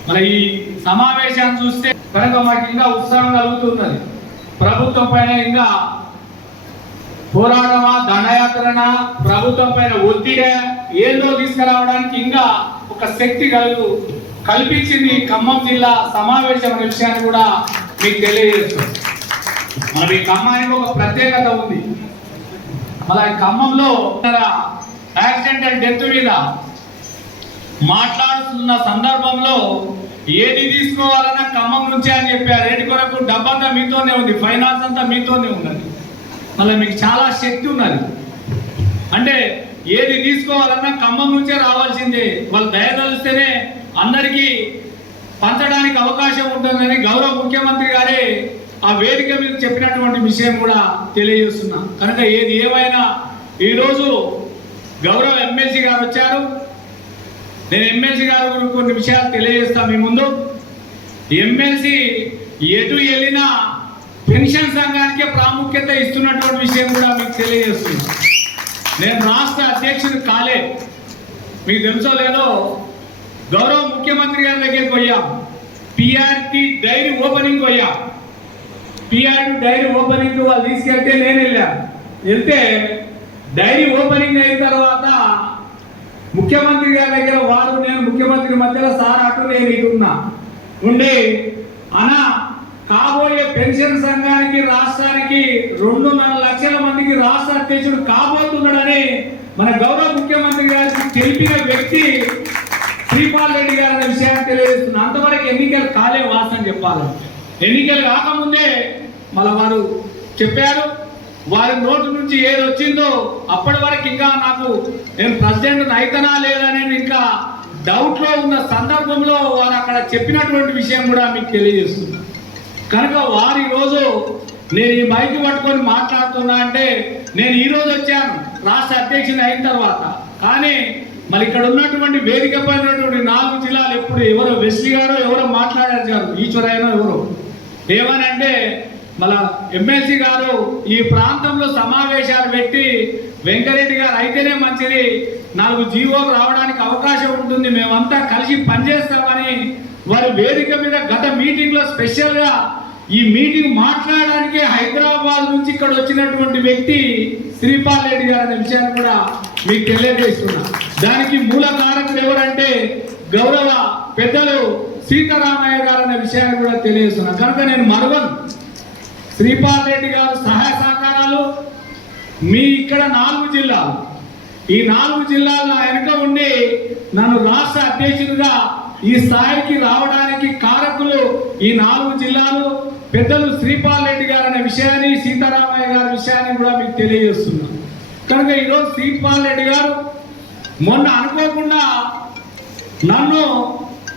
మరి ఈ సమావేశాన్ని చూస్తే కనుక మాకు ఇంకా ఉత్సాహం కలుగుతున్నది. ప్రభుత్వం పైన ఇంకా పోరాటమా, దండయాత్రనా, ప్రభుత్వం పైన ఒత్తిడే ఏదో తీసుకురావడానికి ఇంకా ఒక శక్తి కల్పించింది ఖమ్మం జిల్లా సమావేశం అనే విషయాన్ని కూడా మీకు తెలియజేస్తుంది. మరి ఈ ఖమ్మానికి ఒక ప్రత్యేకత ఉంది. అలా ఖమ్మంలో యాక్సిడెంటల్ డెత్ మీద మాట్లాడుతున్న సందర్భంలో ఏది తీసుకోవాలన్నా ఖమ్మం నుంచే అని చెప్పారు. రేటు కొరకు డబ్బంతా మీతోనే ఉంది, ఫైనాన్స్ అంతా మీతోనే ఉన్నది, మళ్ళీ మీకు చాలా శక్తి ఉన్నది. అంటే ఏది తీసుకోవాలన్నా ఖమ్మం నుంచే రావాల్సిందే. వాళ్ళు దయదలిస్తేనే అందరికీ పంచడానికి అవకాశం ఉంటుందని గౌరవ ముఖ్యమంత్రి గారే ఆ వేదిక మీద చెప్పినటువంటి విషయం కూడా తెలియజేస్తున్నా. కనుక ఏది ఏమైనా ఈరోజు గౌరవ ఎమ్మెల్సీ గారు వచ్చారు. నేను ఎమ్మెల్సీ గారు కొన్ని విషయాలు తెలియజేస్తాను మీ ముందు. ఎమ్మెల్సీ ఎటు వెళ్ళినా పెన్షన్ సంఘానికే ప్రాముఖ్యత ఇస్తున్నటువంటి విషయం కూడా మీకు తెలియజేస్తున్నా. నేను రాష్ట్ర అధ్యక్షుడు కాలే, మీకు తెలుసో లేదో, గౌరవ ముఖ్యమంత్రి గారి దగ్గరికి పోయాం. పిఆర్టీ డైరీ ఓపెనింగ్ పోయాం. పిఆర్టీ డైరీ ఓపెనింగ్ వాళ్ళు తీసుకెళ్తే నేను వెళ్తే డైరీ ఓపెనింగ్ అయిన తర్వాత ముఖ్యమంత్రి గారి దగ్గర వారు నేను ముఖ్యమంత్రి మధ్యలో సార్ అటు నేను ఇటున్నా ఉండి అనా కాబోయే పెన్షన్ సంఘానికి రాష్ట్రానికి 2.5 లక్షల మందికి రాష్ట్ర అధ్యక్షుడు కాబోతున్నాడని మన గౌరవ ముఖ్యమంత్రి గారికి తెలిపిన వ్యక్తి శ్రీపాల్ రెడ్డి గారి విషయాన్ని తెలియజేస్తున్నా. అంతవరకు ఎన్నికలు కాలే వాస్తవం చెప్పాలి. ఎన్నికలు కాకముందే మళ్ళీ వారు చెప్పారు. వారి నోటు నుంచి ఏది వచ్చిందో అప్పటి వరకు ఇంకా నాకు నేను ప్రెసిడెంట్ అయితనా లేదని ఇంకా డౌట్లో ఉన్న సందర్భంలో వారు అక్కడ చెప్పినటువంటి విషయం కూడా మీకు తెలియజేస్తున్నా. కనుక వారు ఈరోజు నేను ఈ మైక్ పట్టుకొని మాట్లాడుతున్నా అంటే నేను ఈరోజు వచ్చాను రాష్ట్ర అధ్యక్షుని అయిన తర్వాత. కానీ మరి ఇక్కడ ఉన్నటువంటి వేదిక పైనటువంటి 4 జిల్లాలు ఎప్పుడు ఎవరో వెస్లీ గారు ఎవరో మాట్లాడారు గారు ఈశ్వరైనా ఎవరో ఏమనంటే మళ్ళా ఎమ్మెల్సీ గారు ఈ ప్రాంతంలో సమావేశాలు పెట్టి వెంకరెడ్డి గారు అయితేనే మంచిది, 4 జీవోలు రావడానికి అవకాశం ఉంటుంది, మేమంతా కలిసి పనిచేస్తామని వారి వేదిక మీద గత మీటింగ్ లో స్పెషల్ గా ఈ మీటింగ్ మాట్లాడడానికి హైదరాబాద్ నుంచి ఇక్కడ వచ్చినటువంటి వ్యక్తి శ్రీపాల్ రెడ్డి గారు అనే విషయాన్ని కూడా మీకు తెలియజేస్తున్నా. దానికి మూల కారకులు ఎవరంటే గౌరవ పెద్దలు సీతారామయ్య గారు అనే విషయాన్ని కూడా తెలియజేస్తున్నా. కనుక నేను మరవను, శ్రీపాల్ రెడ్డి గారు సహాయ సహకారాలు మీ ఇక్కడ 4 జిల్లాలు, ఈ 4 జిల్లాల్లో వెనుక ఉండి నన్ను రాష్ట్ర అధ్యక్షుడిగా ఈ స్థాయికి రావడానికి కారకులు ఈ 4 జిల్లాలు పెద్దలు శ్రీపాల్ రెడ్డి గారు అనే విషయాన్ని సీతారామయ్య గారి విషయాన్ని కూడా మీకు తెలియజేస్తున్నా. కనుక ఈరోజు శ్రీపాల్ రెడ్డి గారు మొన్న అనుకోకుండా నన్ను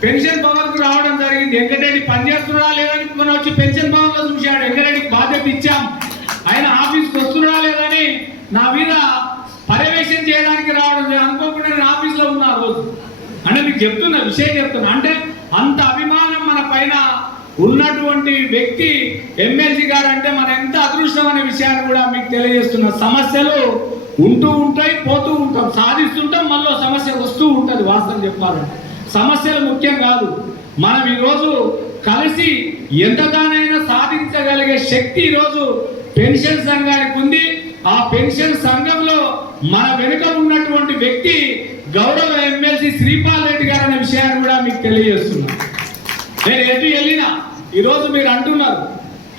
పెన్షన్ భవన్కు రావడం జరిగింది. వెంకటరెడ్డి పనిచేస్తున్నాడా లేదని మనం వచ్చి పెన్షన్ భవన్ లో చూశాడు. వెంకటరెడ్డికి బాధ్యత ఇచ్చాం, ఆయన ఆఫీస్కి వస్తున్నాడా లేదని నా మీద పర్యవేక్షణ చేయడానికి రావడం అనుకోకుండా నేను ఆఫీస్లో ఉన్నా రోజు. అంటే మీకు చెప్తున్నా విషయం చెప్తున్నా, అంటే అంత అభిమానం మన పైన ఉన్నటువంటి వ్యక్తి ఎమ్మెల్సీ గారు అంటే మన ఎంత అదృష్టం అనే విషయాన్ని కూడా మీకు తెలియజేస్తున్నా. సమస్యలు ఉంటూ ఉంటాయి, పోతూ ఉంటాం, సాధిస్తుంటాం, మళ్ళీ సమస్య వస్తూ ఉంటుంది. వాస్తవం చెప్పాలంటే సమస్యలు ముఖ్యం కాదు, మనం ఈరోజు కలిసి ఎంతగానైనా సాధించగలిగే శక్తి ఈరోజు పెన్షన్ సంఘానికి ఉంది. ఆ పెన్షన్ సంఘంలో మన వెనుక ఉన్నటువంటి వ్యక్తి గౌరవ ఎమ్మెల్సీ శ్రీపాల్ రెడ్డి గారు అనే విషయాన్ని కూడా మీకు తెలియజేస్తున్నా. నేను ఎటు వెళ్ళినా ఈరోజు మీరు అంటున్నారు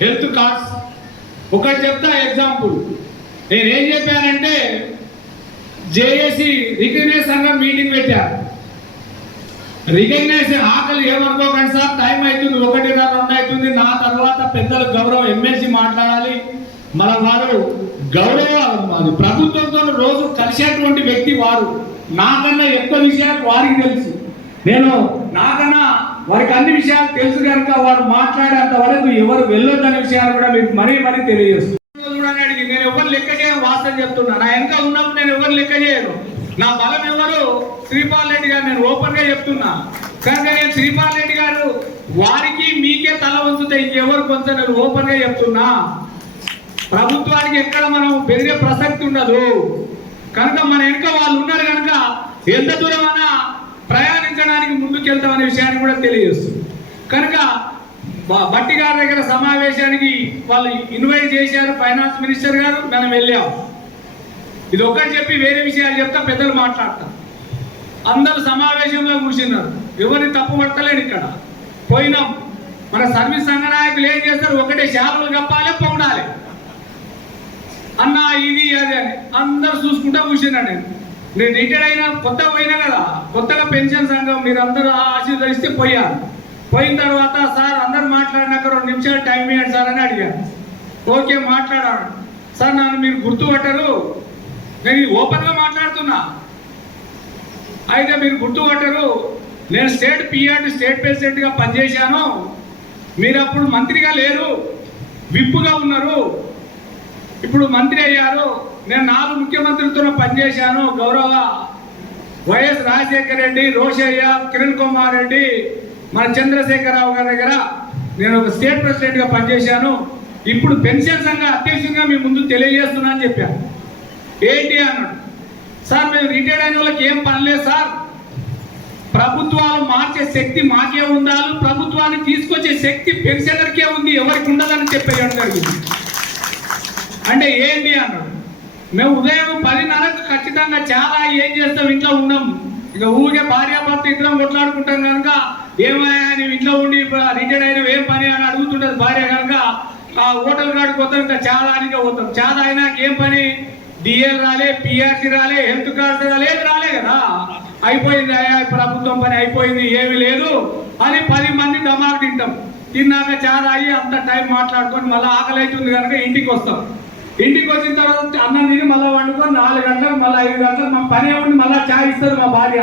హెల్త్ కార్డ్స్, ఒకటి చెప్తా ఎగ్జాంపుల్. నేనేం చెప్పానంటే జేఏసీ రికగ్నైజ్ సంఘం మీటింగ్ పెట్టారు. రికగ్నైజ్ ఆకలి ఏమనుకోకండి సార్, టైం అవుతుంది, 1:30 అవుతుంది. నా తర్వాత పెద్దలు గౌరవ ఎమ్మెల్సీ మాట్లాడాలి. మన వారు గౌరవ ప్రభుత్వంతో రోజు కలిసేటువంటి వ్యక్తి వారు. నాకన్నా ఎక్కువ విషయాలు వారికి తెలుసు, నేను నాకన్నా వారికి అన్ని విషయాలు తెలుసు కనుక వారు మాట్లాడేంత వరకు ఎవరు వెళ్ళొద్దనే విషయాలు కూడా మీకు మరీ తెలియజేస్తున్నాను. చూడండి, నేను ఎవరు లెక్క చేయను, వాస్తవం చెప్తున్నా. నా వెనక ఉన్నప్పుడు నేను ఎవరు లెక్క చేయను. నా బలం ఎవరు శ్రీపాల్ రెడ్డి గారు, నేను ఓపెన్ గా చెప్తున్నా. కనుక నేను శ్రీపాల్ రెడ్డి గారు వారికి మీకే తల వంచుతే ఇంకెవరు కొంచెం నేను ఓపెన్ గా చెప్తున్నా. ప్రభుత్వానికి ఎక్కడ మనం పెరిగే ప్రసక్తి ఉండదు. కనుక మన వెనుక వాళ్ళు ఉన్నారు కనుక ఎంత దూరం అయినా ప్రయాణించడానికి ముందుకెళ్తామనే విషయాన్ని కూడా తెలియజేస్తుంది. కనుక బట్టి గారి దగ్గర సమావేశానికి వాళ్ళు ఇన్వైట్ చేశారు, ఫైనాన్స్ మినిస్టర్ గారు, మనం వెళ్ళాం. ఇది ఒక్కటి చెప్పి వేరే విషయాలు చెప్తా, పెద్దలు మాట్లాడతాం. అందరూ సమావేశంలో కూర్చున్నారు, ఎవరిని తప్పు పట్టలేడు. ఇక్కడ పోయినాం, మన సర్వీస్ సంఘ నాయకులు ఏం చేస్తారు, ఒకటే శాలువలు కప్పాలి, పొగడాలి, అన్న ఇది అది అని అందరు చూసుకుంటా కూర్చున్నాడు. నేను రిటైర్డ్ అయినా కొత్తగా పోయినా కదా, కొత్తగా పెన్షన్ సంఘం మీరందరూ ఆశీర్వదిస్తే పోయాను. పోయిన తర్వాత సార్ అందరు మాట్లాడినాక 2 నిమిషాలు టైం ఇవ్వండి సార్ అని అడిగాను. ఓకే మాట్లాడాను. సార్ నన్ను మీరు గుర్తుపట్టరు, నేను ఓపెన్గా మాట్లాడుతున్నా, అయితే మీరు గుర్తుపట్టరు, నేను స్టేట్ ప్రెసిడెంట్గా పనిచేశాను, మీరు అప్పుడు మంత్రిగా లేరు, విప్పుగా ఉన్నారు, ఇప్పుడు మంత్రి అయ్యారు, నేను 4 ముఖ్యమంత్రులతో పనిచేశాను, గౌరవ వైఎస్ రాజశేఖర రెడ్డి, రోషయ్య, కిరణ్ కుమార్ రెడ్డి, మన చంద్రశేఖరరావు గారి దగ్గర నేను ఒక స్టేట్ ప్రెసిడెంట్గా పనిచేశాను, ఇప్పుడు పెన్షన్ సంఘ అధ్యక్షునిగా మీ ముందు తెలియజేస్తున్నా అని చెప్పాను. ఏంటి అన్నాడు. సార్ మేము రిటైర్డ్ అయిన వాళ్ళకి ఏం పని లేదు సార్, ప్రభుత్వాలు మార్చే శక్తి మాకే ఉండాలి, ప్రభుత్వాన్ని తీసుకొచ్చే శక్తి పెన్షనర్కే ఉంది, ఎవరికి ఉండదని చెప్పేయడం జరిగింది. అంటే ఏంటి అన్నాడు. మేము ఉదయం 10:30కు ఖచ్చితంగా చాలా ఏం చేస్తాం, ఇంట్లో ఉన్నాం, ఇక ఊరికే భార్యాభర్త ఇద్దరం కొట్లాడుకుంటాం కనుక ఏమయ్యా నువ్వు ఇంట్లో ఉండి రిటైర్డ్ అయిన ఏం పని అని అడుగుతుంటుంది భార్య కనుక ఆ హోటల్ కాడికి పోతాం, ఇంకా చాలా అనిగా పోతాం, చాలా అయినాక ఏం పని, డిఎల్ రాలే, పిఆర్సీ రాలే, హెల్త్ కార్డు రాలే కదా, అయిపోయింది అయ్యా ప్రభుత్వం పని అయిపోయింది, ఏమి లేదు అని 10 మంది దమాకు తింటాం. తిన్నాక చాలా అయ్యి అంత టైం మాట్లాడుకొని మళ్ళీ ఆకలి అవుతుంది కనుక ఇంటికి వస్తాం. ఇంటికి వచ్చిన తర్వాత అన్నం తిని మళ్ళీ వండుకొని 4 గంటలకు మళ్ళీ 5 గంటలకు మా పని ఏముంది, మళ్ళీ చాయ్ ఇస్తుంది మా భార్య,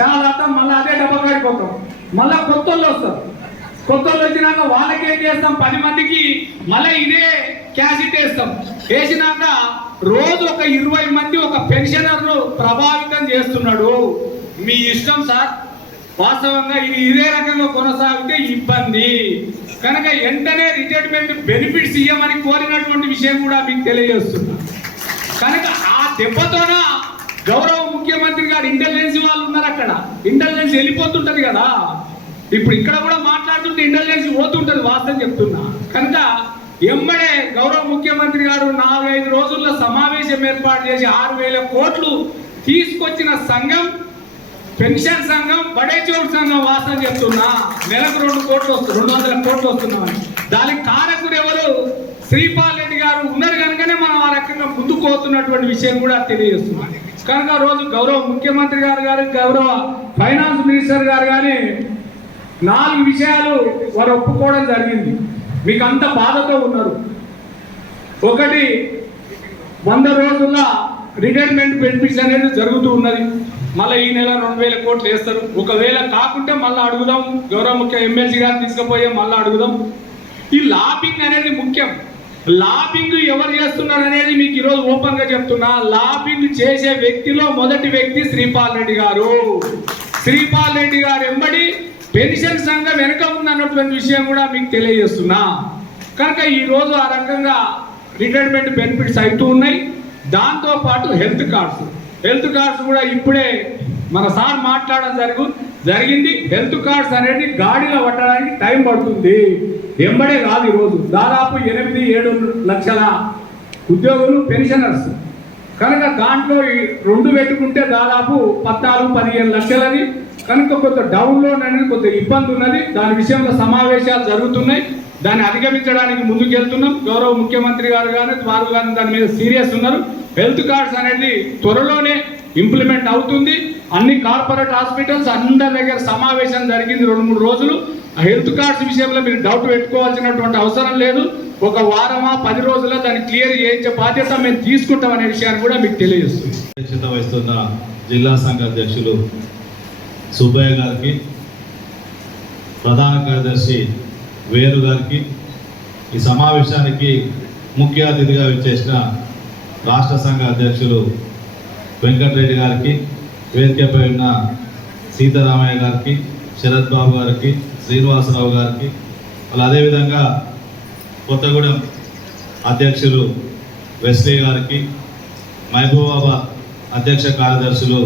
చాలా అర్థం మళ్ళీ అదే డబ్బా కాడిపోతాం, మళ్ళీ కొత్త వాళ్ళు వస్తారు. కొత్త వాళ్ళు వచ్చినాక వాళ్ళకి ఏం చేస్తాం, 10 మందికి మళ్ళీ ఇదే క్యాసెట్ వేస్తాం. వేసినాక రోజు ఒక 20 మంది ఒక పెన్షనర్ను ప్రభావితం చేస్తున్నాడు. మీ ఇష్టం సార్, వాస్తవంగా ఇది ఇదే రకంగా కొనసాగితే ఇబ్బంది కనుక వెంటనే రిటైర్మెంట్ బెనిఫిట్స్ ఇవ్వమని కోరినటువంటి విషయం కూడా మీకు తెలియజేస్తున్నా. కనుక ఆ దెబ్బతోన గౌరవ ముఖ్యమంత్రి గారు ఇంటెలిజెన్స్ వాళ్ళు ఉన్నారు, అక్కడ ఇంటెలిజెన్స్ వెళ్ళిపోతుంటది కదా, ఇప్పుడు ఇక్కడ కూడా మాట్లాడుతుంటే ఇంటెలిజెన్స్ పోతుంటది, వాస్తవం చెప్తున్నా. కనుక ఎమ్మడే గౌరవ ముఖ్యమంత్రి గారు 4-5 రోజుల్లో సమావేశం ఏర్పాటు చేసి 6,000 కోట్లు తీసుకొచ్చిన సంఘం పెన్షన్ సంఘం, బడే చోటు సంఘం, వాస్తవం చెప్తున్నా, నెలకు 200 కోట్లు వస్తున్నామని. దానికి కారకుడు ఎవరు, శ్రీపాల్ రెడ్డి గారు ఉన్నారు కనుకనే మనం ఆ రకంగా ముందుకు పోతున్నటువంటి విషయం కూడా తెలియజేస్తున్నాం. కనుక రోజు గౌరవ ముఖ్యమంత్రి గారు గౌరవ ఫైనాన్స్ మినిస్టర్ గారు కానీ 4 విషయాలు వారు ఒప్పుకోవడం జరిగింది. మీకు అంత బాధతో ఉన్నారు. ఒకటి, 100 రోజుల రిటైర్మెంట్ బెనిఫిట్స్ అనేది జరుగుతూ ఉన్నది. మళ్ళీ ఈ నెల 2,000 కోట్లు వేస్తారు. ఒకవేళ కాకుంటే మళ్ళీ అడుగుదాం, గౌరవ ముఖ్య ఎమ్మెల్సీ గారిని తీసుకుపోయే మళ్ళీ అడుగుదాం. ఈ లాబింగ్ అనేది ముఖ్యం. లాబింగ్ ఎవరు చేస్తున్నారు అనేది మీకు ఈరోజు ఓపెన్ గా చెప్తున్నా. లాబింగ్ చేసే వ్యక్తిలో మొదటి వ్యక్తి శ్రీపాల్ రెడ్డి గారు. శ్రీపాల్ రెడ్డి గారు ఎంబడి పెన్షన్ సంఘం వెనుక ఉందన్నటువంటి విషయం కూడా మీకు తెలియజేస్తున్నా. కనుక ఈరోజు ఆ రకంగా రిటైర్మెంట్ బెనిఫిట్స్ అవుతూ ఉన్నాయి. దాంతోపాటు హెల్త్ కార్డ్స్ కూడా ఇప్పుడే మన సార్ మాట్లాడడం జరిగింది. హెల్త్ కార్డ్స్ అనేది గాడిలో పట్టడానికి టైం పడుతుంది, ఎంబడే కాదు. ఈరోజు దాదాపు 8-7 లక్షల ఉద్యోగులు పెన్షనర్స్ కనుక దాంట్లో 2 పెట్టుకుంటే దాదాపు 14-15 లక్షలది. కనుక కొంత డౌన్లోడ్ అనేది కొంత ఇబ్బంది ఉన్నది. దాని విషయంలో సమావేశాలు జరుగుతున్నాయి. దాన్ని అధిగమించడానికి ముందుకు వెళ్తున్నాం. గౌరవ ముఖ్యమంత్రి గారు కానీ వారు కానీ దాని మీద సీరియస్ ఉన్నారు. హెల్త్ కార్డ్స్ అనేది త్వరలోనే ఇంప్లిమెంట్ అవుతుంది. అన్ని కార్పొరేట్ హాస్పిటల్స్ అందరి దగ్గర సమావేశం జరిగింది 2-3 రోజులు. ఆ హెల్త్ కార్డ్స్ విషయంలో మీరు డౌట్ పెట్టుకోవాల్సినటువంటి అవసరం లేదు. ఒక వారమా 10 రోజుల్లో దాన్ని క్లియర్ చేయించే బాధ్యత మేము తీసుకుంటాం అనే విషయాన్ని కూడా మీకు తెలియజేస్తుంది. అధ్యక్షత వహిస్తున్న జిల్లా సంఘ అధ్యక్షులు సుబ్బయ్య గారికి, ప్రధాన కార్యదర్శి వేరు గారికి, ఈ సమావేశానికి ముఖ్య అతిథిగా విచ్చేసిన రాష్ట్ర సంఘ అధ్యక్షులు వెంకటరెడ్డి గారికి, వేదికపై ఉన్న సీతారామయ్య గారికి, శరత్ బాబు గారికి, శ్రీనివాసరావు గారికి, అదేవిధంగా కొత్తగూడెం అధ్యక్షులు వెస్లీ గారికి, మహబూబాబాద్ అధ్యక్ష కార్యదర్శులు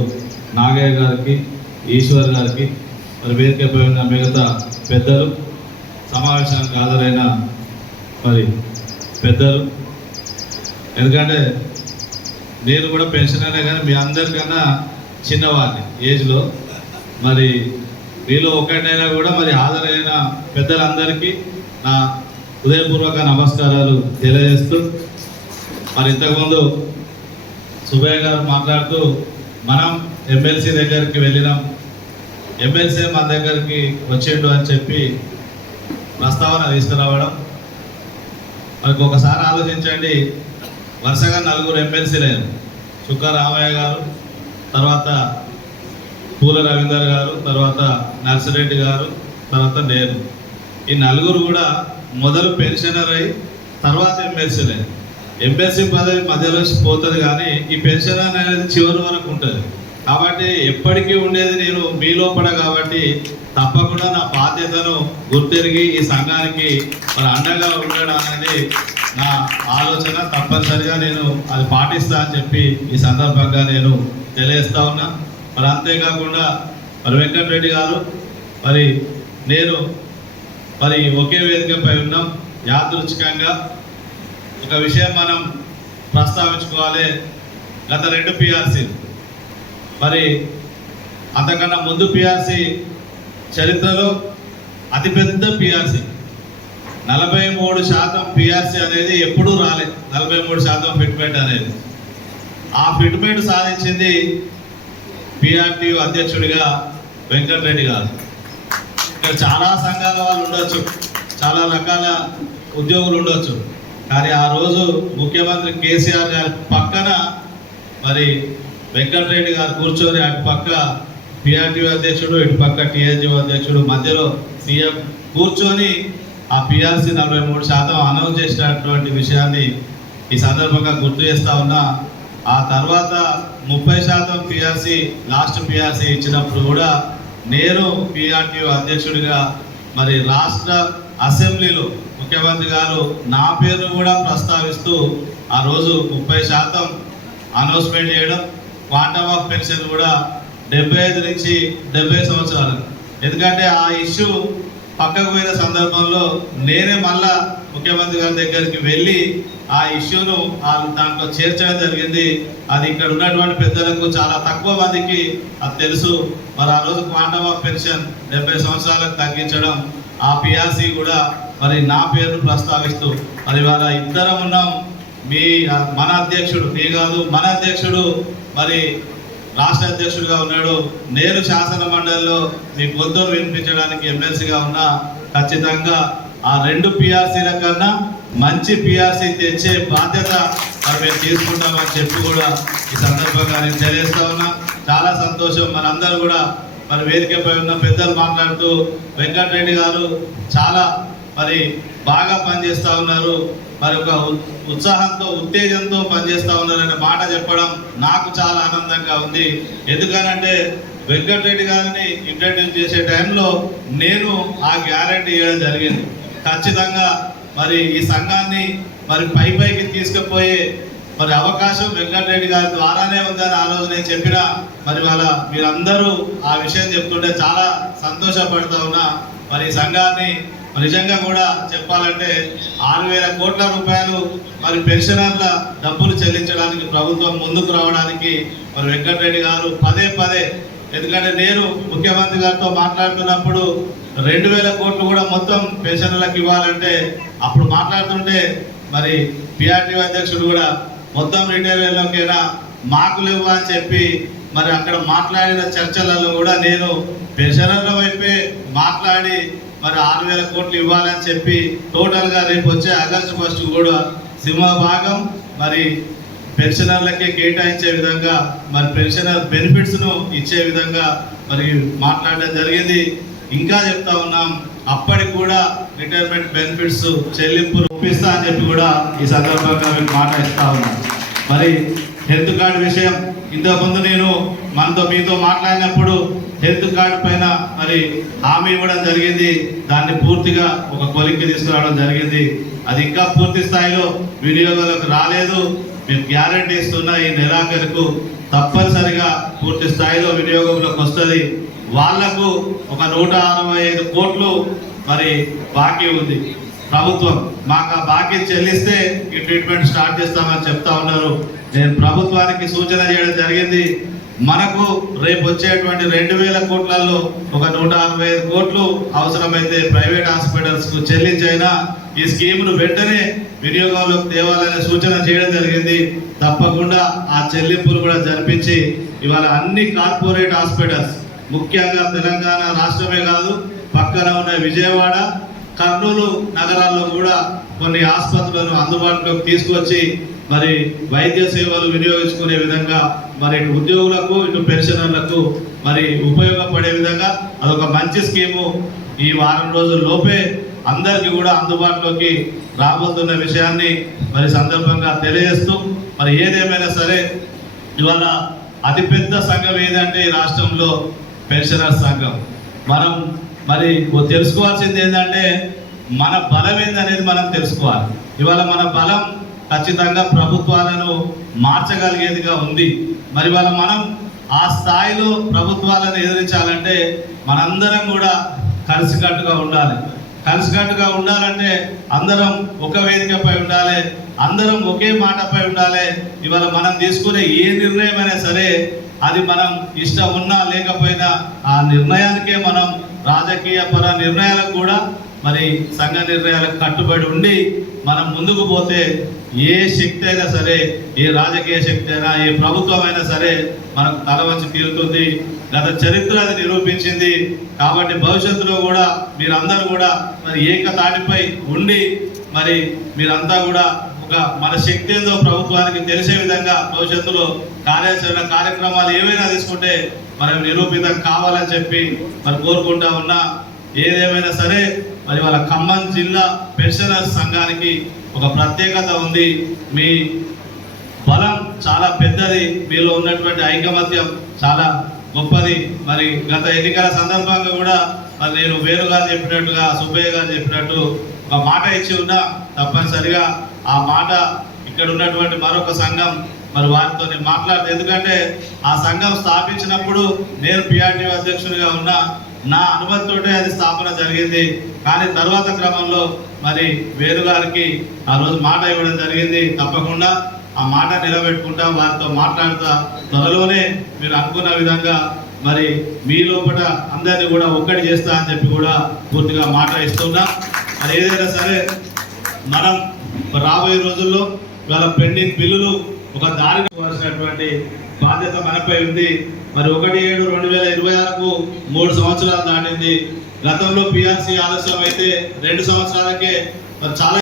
నాగయ్య గారికి, ఈశ్వర్ గారికి, మరి వేదికపై ఉన్న మిగతా పెద్దలు, సమావేశానికి హాజరైన మరి పెద్దలు, ఎందుకంటే నేను కూడా పెన్షనరే కానీ మీ అందరికన్నా చిన్నవాడిని ఏజ్లో, మరి మీలో ఒకటైనా కూడా మరి హాజరైన పెద్దలందరికీ నా హృదయపూర్వక నమస్కారాలు తెలియజేస్తూ, మరి ఇంతకుముందు సుబ్బయ్య గారు మాట్లాడుతూ మనం ఎమ్మెల్సీ దగ్గరికి వెళ్ళినాం, ఎమ్మెల్సీ మన దగ్గరికి వచ్చిండు అని చెప్పి ప్రస్తావన తీసుకురావడం. మనకు ఒకసారి ఆలోచించండి, వరుసగా 4 ఎమ్మెల్సీలు, చుక్క రామయ్య గారు, తర్వాత పూల రవీందర్ గారు, తర్వాత నర్సిరెడ్డి గారు, తర్వాత నేను. ఈ 4 కూడా మొదలు పెన్షనర్ అయ్యి తర్వాత ఎమ్మెల్సీలే. ఎమ్మెల్సీ పదవి మధ్యలో పోతుంది కానీ ఈ పెన్షనర్ అనేది చివరి వరకు ఉంటుంది. కాబట్టి ఎప్పటికీ ఉండేది నేను మీ లోపల. కాబట్టి తప్పకుండా నా బాధ్యతను గుర్తిరిగి ఈ సంఘానికి మరి అండగా ఉండడం అనేది నా ఆలోచన. తప్పనిసరిగా నేను అది పాటిస్తా అని చెప్పి ఈ సందర్భంగా నేను తెలియజేస్తా ఉన్నా. మరి అంతేకాకుండా మరి వెంకటరెడ్డి గారు మరి నేను మరి ఒకే వేదికపై ఉన్నాం. యాదృచ్ఛికంగా ఒక విషయం మనం ప్రస్తావించుకోవాలి. గత 2 PRC మరి అంతకన్నా ముందు PRC చరిత్రలో అతిపెద్ద PRC 43% PRC అనేది ఎప్పుడూ రాలేదు. 43% ఫిట్మెంట్ అనేది. ఆ ఫిట్మెంట్ సాధించింది PRTU అధ్యక్షుడిగా వెంకటరెడ్డి గారు. ఇక్కడ చాలా సంఘాల వాళ్ళు ఉండొచ్చు, చాలా రకాల ఉద్యోగులు ఉండొచ్చు, కానీ ఆ రోజు ముఖ్యమంత్రి కేసీఆర్ గారి పక్కన మరి వెంకటరెడ్డి గారు కూర్చొని అటు పక్క PRTU అధ్యక్షుడు, ఇటు పక్క TNGO అధ్యక్షుడు, మధ్యలో సీఎం కూర్చొని ఆ PRC 43% అనౌన్స్ చేసినటువంటి విషయాన్ని ఈ సందర్భంగా గుర్తు చేస్తా ఉన్నా. ఆ తర్వాత 30% PRC లాస్ట్ PRC ఇచ్చినప్పుడు కూడా నేను PRTU అధ్యక్షుడిగా మరి రాష్ట్ర అసెంబ్లీలో ముఖ్యమంత్రి గారు నా పేరును కూడా ప్రస్తావిస్తూ ఆ రోజు 30% అనౌన్స్మెంట్ చేయడం. క్వాంటమ్ ఆఫ్ పెన్షన్ కూడా 75 నుంచి 70 సంవత్సరాలు. ఎందుకంటే ఆ ఇష్యూ పక్కకు పోయిన సందర్భంలో నేనే మళ్ళా ముఖ్యమంత్రి గారి దగ్గరికి వెళ్ళి ఆ ఇష్యూను దాంట్లో చేర్చడం జరిగింది. అది ఇక్కడ ఉన్నటువంటి పెద్దలకు చాలా తక్కువ మందికి అది తెలుసు. మరి ఆ రోజు క్వాంటమ్ ఆఫ్ పెన్షన్ 70 సంవత్సరాలకు తగ్గించడం, ఆ PRC కూడా మరి నా పేరును ప్రస్తావిస్తూ మరి వాళ్ళ ఇద్దరం ఉన్నాం. మన అధ్యక్షుడు నీ కాదు, మన అధ్యక్షుడు మరి రాష్ట్ర అధ్యక్షుడిగా ఉన్నాడు. నేను శాసన మండలిలో మీ గొంతును వినిపించడానికి ఎమ్మెల్సీగా ఉన్నా. ఖచ్చితంగా ఆ 2 PRCల కన్నా మంచి PRC తెచ్చే బాధ్యత మరి మేము తీసుకుంటామని చెప్పి కూడా ఈ సందర్భంగా నేను తెలియజేస్తా ఉన్నా. చాలా సంతోషం. మనందరూ కూడా మరి వేదికపై ఉన్న పెద్దలు మాట్లాడుతూ వెంకటరెడ్డి గారు చాలా మరి బాగా పనిచేస్తూ ఉన్నారు, మరి ఒక ఉత్సాహంతో ఉత్తేజంతో పనిచేస్తూ ఉన్నారనే మాట చెప్పడం నాకు చాలా ఆనందంగా ఉంది. ఎందుకనంటే వెంకటరెడ్డి గారిని ఇంట్రడ్యూస్ చేసే టైంలో నేను ఆ గ్యారంటీ ఇవ్వడం జరిగింది. ఖచ్చితంగా మరి ఈ సంఘాన్ని మరి పైకి తీసుకుపోయే మరి అవకాశం వెంకటరెడ్డి గారి ద్వారానే ఉందని ఆ రోజు నేను చెప్పిన. మరి వాళ్ళ మీరందరూ ఆ విషయం చెప్తుంటే చాలా సంతోషపడుతూ ఉన్నా. మరి ఈ సంఘాన్ని నిజంగా కూడా చెప్పాలంటే 6,000 కోట్ల రూపాయలు మరి పెన్షనర్ల డబ్బులు చెల్లించడానికి ప్రభుత్వం ముందుకు రావడానికి మరి వెంకటరెడ్డి గారు పదే ఎందుకంటే నేను ముఖ్యమంత్రి గారితో మాట్లాడుతున్నప్పుడు 2,000 కోట్లు కూడా మొత్తం పెన్షనర్లకు ఇవ్వాలంటే అప్పుడు మాట్లాడుతుంటే మరి PRTU అధ్యక్షుడు కూడా మొత్తం రిటైర్లోకైనా మాకు లేవు అని చెప్పి మరి అక్కడ మాట్లాడిన చర్చలలో కూడా నేను పెన్షనర్ల వైపే మాట్లాడి మరి 6,000 కోట్లు ఇవ్వాలని చెప్పి టోటల్గా రేపు వచ్చే ఆగస్టు 1 కూడా సింహభాగం మరి పెన్షనర్లకే కేటాయించే విధంగా మరి పెన్షనర్ బెనిఫిట్స్ను ఇచ్చే విధంగా మరి మాట్లాడడం జరిగింది. ఇంకా చెప్తా ఉన్నాం, అప్పటికి కూడా రిటైర్మెంట్ బెనిఫిట్స్ చెల్లింపులు ఒప్పిస్తా అని చెప్పి కూడా ఈ సందర్భంగా మీకు మాట ఇస్తా ఉన్నాం. మరి హెల్త్ కార్డు విషయం ఇంతకుముందు నేను మీతో మాట్లాడినప్పుడు హెల్త్ కార్డు పైన మరి హామీ ఇవ్వడం జరిగింది. దాన్ని పూర్తిగా ఒక కొలిక్కి తీసుకురావడం జరిగింది. అది ఇంకా పూర్తి స్థాయిలో వినియోగాలకు రాలేదు. మేము గ్యారంటీ ఇస్తున్న ఈ నెలాఖరుకు తప్పనిసరిగా పూర్తి స్థాయిలో వినియోగంలోకి వస్తుంది. వాళ్లకు ఒక 165 కోట్లు మరి బాకీ ఉంది. ప్రభుత్వం మాకు ఆ బాకీ చెల్లిస్తే ఈ ట్రీట్మెంట్ స్టార్ట్ చేస్తామని చెప్తా ఉన్నారు. నేను ప్రభుత్వానికి సూచన చేయడం జరిగింది. మనకు రేపు వచ్చేటువంటి 2,000 కోట్లలో ఒక 165 కోట్లు అవసరమైతే ప్రైవేట్ హాస్పిటల్స్కు చెల్లించైనా ఈ స్కీమ్ను వెంటనే వినియోగంలోకి తేవాలనే సూచన చేయడం జరిగింది. తప్పకుండా ఆ చెల్లింపులు కూడా జరిపించి ఇవాళ అన్ని కార్పొరేట్ హాస్పిటల్స్ ముఖ్యంగా తెలంగాణ రాష్ట్రమే కాదు, పక్కన ఉన్న విజయవాడ, కర్నూలు నగరాల్లో కూడా కొన్ని ఆసుపత్రులను అందుబాటులోకి తీసుకొచ్చి మరి వైద్య సేవలు వినియోగించుకునే విధంగా మరి ఇటు ఉద్యోగులకు ఇటు పెన్షనర్లకు మరి ఉపయోగపడే విధంగా అదొక మంచి స్కీము ఈ వారం రోజుల లోపే అందరికీ కూడా అందుబాటులోకి రాబోతున్న విషయాన్ని మరి సందర్భంగా తెలియజేస్తూ మరి ఏదేమైనా సరే ఇవాళ అతిపెద్ద సంఘం ఏదంటే ఈ రాష్ట్రంలో పెన్షనర్స్ సంఘం. మనం మరి తెలుసుకోవాల్సింది ఏంటంటే మన బలం ఏందనేది మనం తెలుసుకోవాలి. ఇవాళ మన బలం ఖచ్చితంగా ప్రభుత్వాలను మార్చగలిగేదిగా ఉంది. మరి ఇవాళ మనం ఆ స్థాయిలో ప్రభుత్వాలను ఎదిరించాలంటే మనందరం కూడా కలిసికట్టుగా ఉండాలి. కలిసికట్టుగా ఉండాలంటే అందరం ఒక వేదికపై ఉండాలి, అందరం ఒకే మాటపై ఉండాలి. ఇవాళ మనం తీసుకునే ఏ నిర్ణయమైనా సరే అది మనం ఇష్టం ఉన్నా లేకపోయినా ఆ నిర్ణయానికే మనం రాజకీయ పర నిర్ణయాలకు కూడా మరి సంఘ నిర్ణయాలకు కట్టుబడి ఉండి మనం ముందుకు పోతే ఏ శక్తి అయినా సరే, ఏ రాజకీయ శక్తి అయినా, ఏ ప్రభుత్వం అయినా సరే మనకు తల వంచి తీరుతుంది. గత చరిత్ర అది నిరూపించింది. కాబట్టి భవిష్యత్తులో కూడా మీరందరూ కూడా మరి ఏకతాటిపై ఉండి మరి మీరంతా కూడా ఒక మన శక్తి ఏందో ప్రభుత్వానికి తెలిసే విధంగా భవిష్యత్తులో కార్యాచరణ కార్యక్రమాలు ఏవైనా తీసుకుంటే మనం నిరూపితం కావాలని చెప్పి మరి కోరుకుంటా ఉన్నా. ఏదేమైనా సరే మరి వాళ్ళ ఖమ్మం జిల్లా పెన్షనర్స్ సంఘానికి ఒక ప్రత్యేకత ఉంది. మీ బలం చాలా పెద్దది, మీలో ఉన్నటువంటి ఐకమత్యం చాలా గొప్పది. మరి గత ఎన్నికల సందర్భంగా కూడా మరి నేను వేరుగారు చెప్పినట్టుగా, సుబ్బయ్య గారు చెప్పినట్టు ఒక మాట ఇచ్చి ఉన్నా. తప్పనిసరిగా ఆ మాట ఇక్కడ ఉన్నటువంటి మరొక సంఘం మరి వారితో నేను మాట్లాడుతూ, ఎందుకంటే ఆ సంఘం స్థాపించినప్పుడు నేను పిఆర్టీ అధ్యక్షుడిగా ఉన్నా, నా అనుమతితోటే అది స్థాపన జరిగింది. కానీ తర్వాత క్రమంలో మరి వేరుగారికి ఆ రోజు మాట ఇవ్వడం జరిగింది. తప్పకుండా ఆ మాట నిలబెట్టుకుంటా, వారితో మాట్లాడుతా త్వరలోనే మీరు అనుకున్న విధంగా మరి మీ లోపల అందరినీ కూడా ఒక్కటి చేస్తా అని చెప్పి కూడా పూర్తిగా మాట ఇస్తున్నా. మరి ఏదైనా సరే మనం రాబోయే రోజుల్లో ఇవాళ పెండింగ్ బిల్లులు ఒక దారి పోవాల్సినటువంటి బాధ్యత మనపై ఉంది. మరి 1/7/2026కు 3 సంవత్సరాలు దాటింది. గతంలో పిఆర్సీ ఆలస్యం అయితే 2 సంవత్సరాలకే చాలా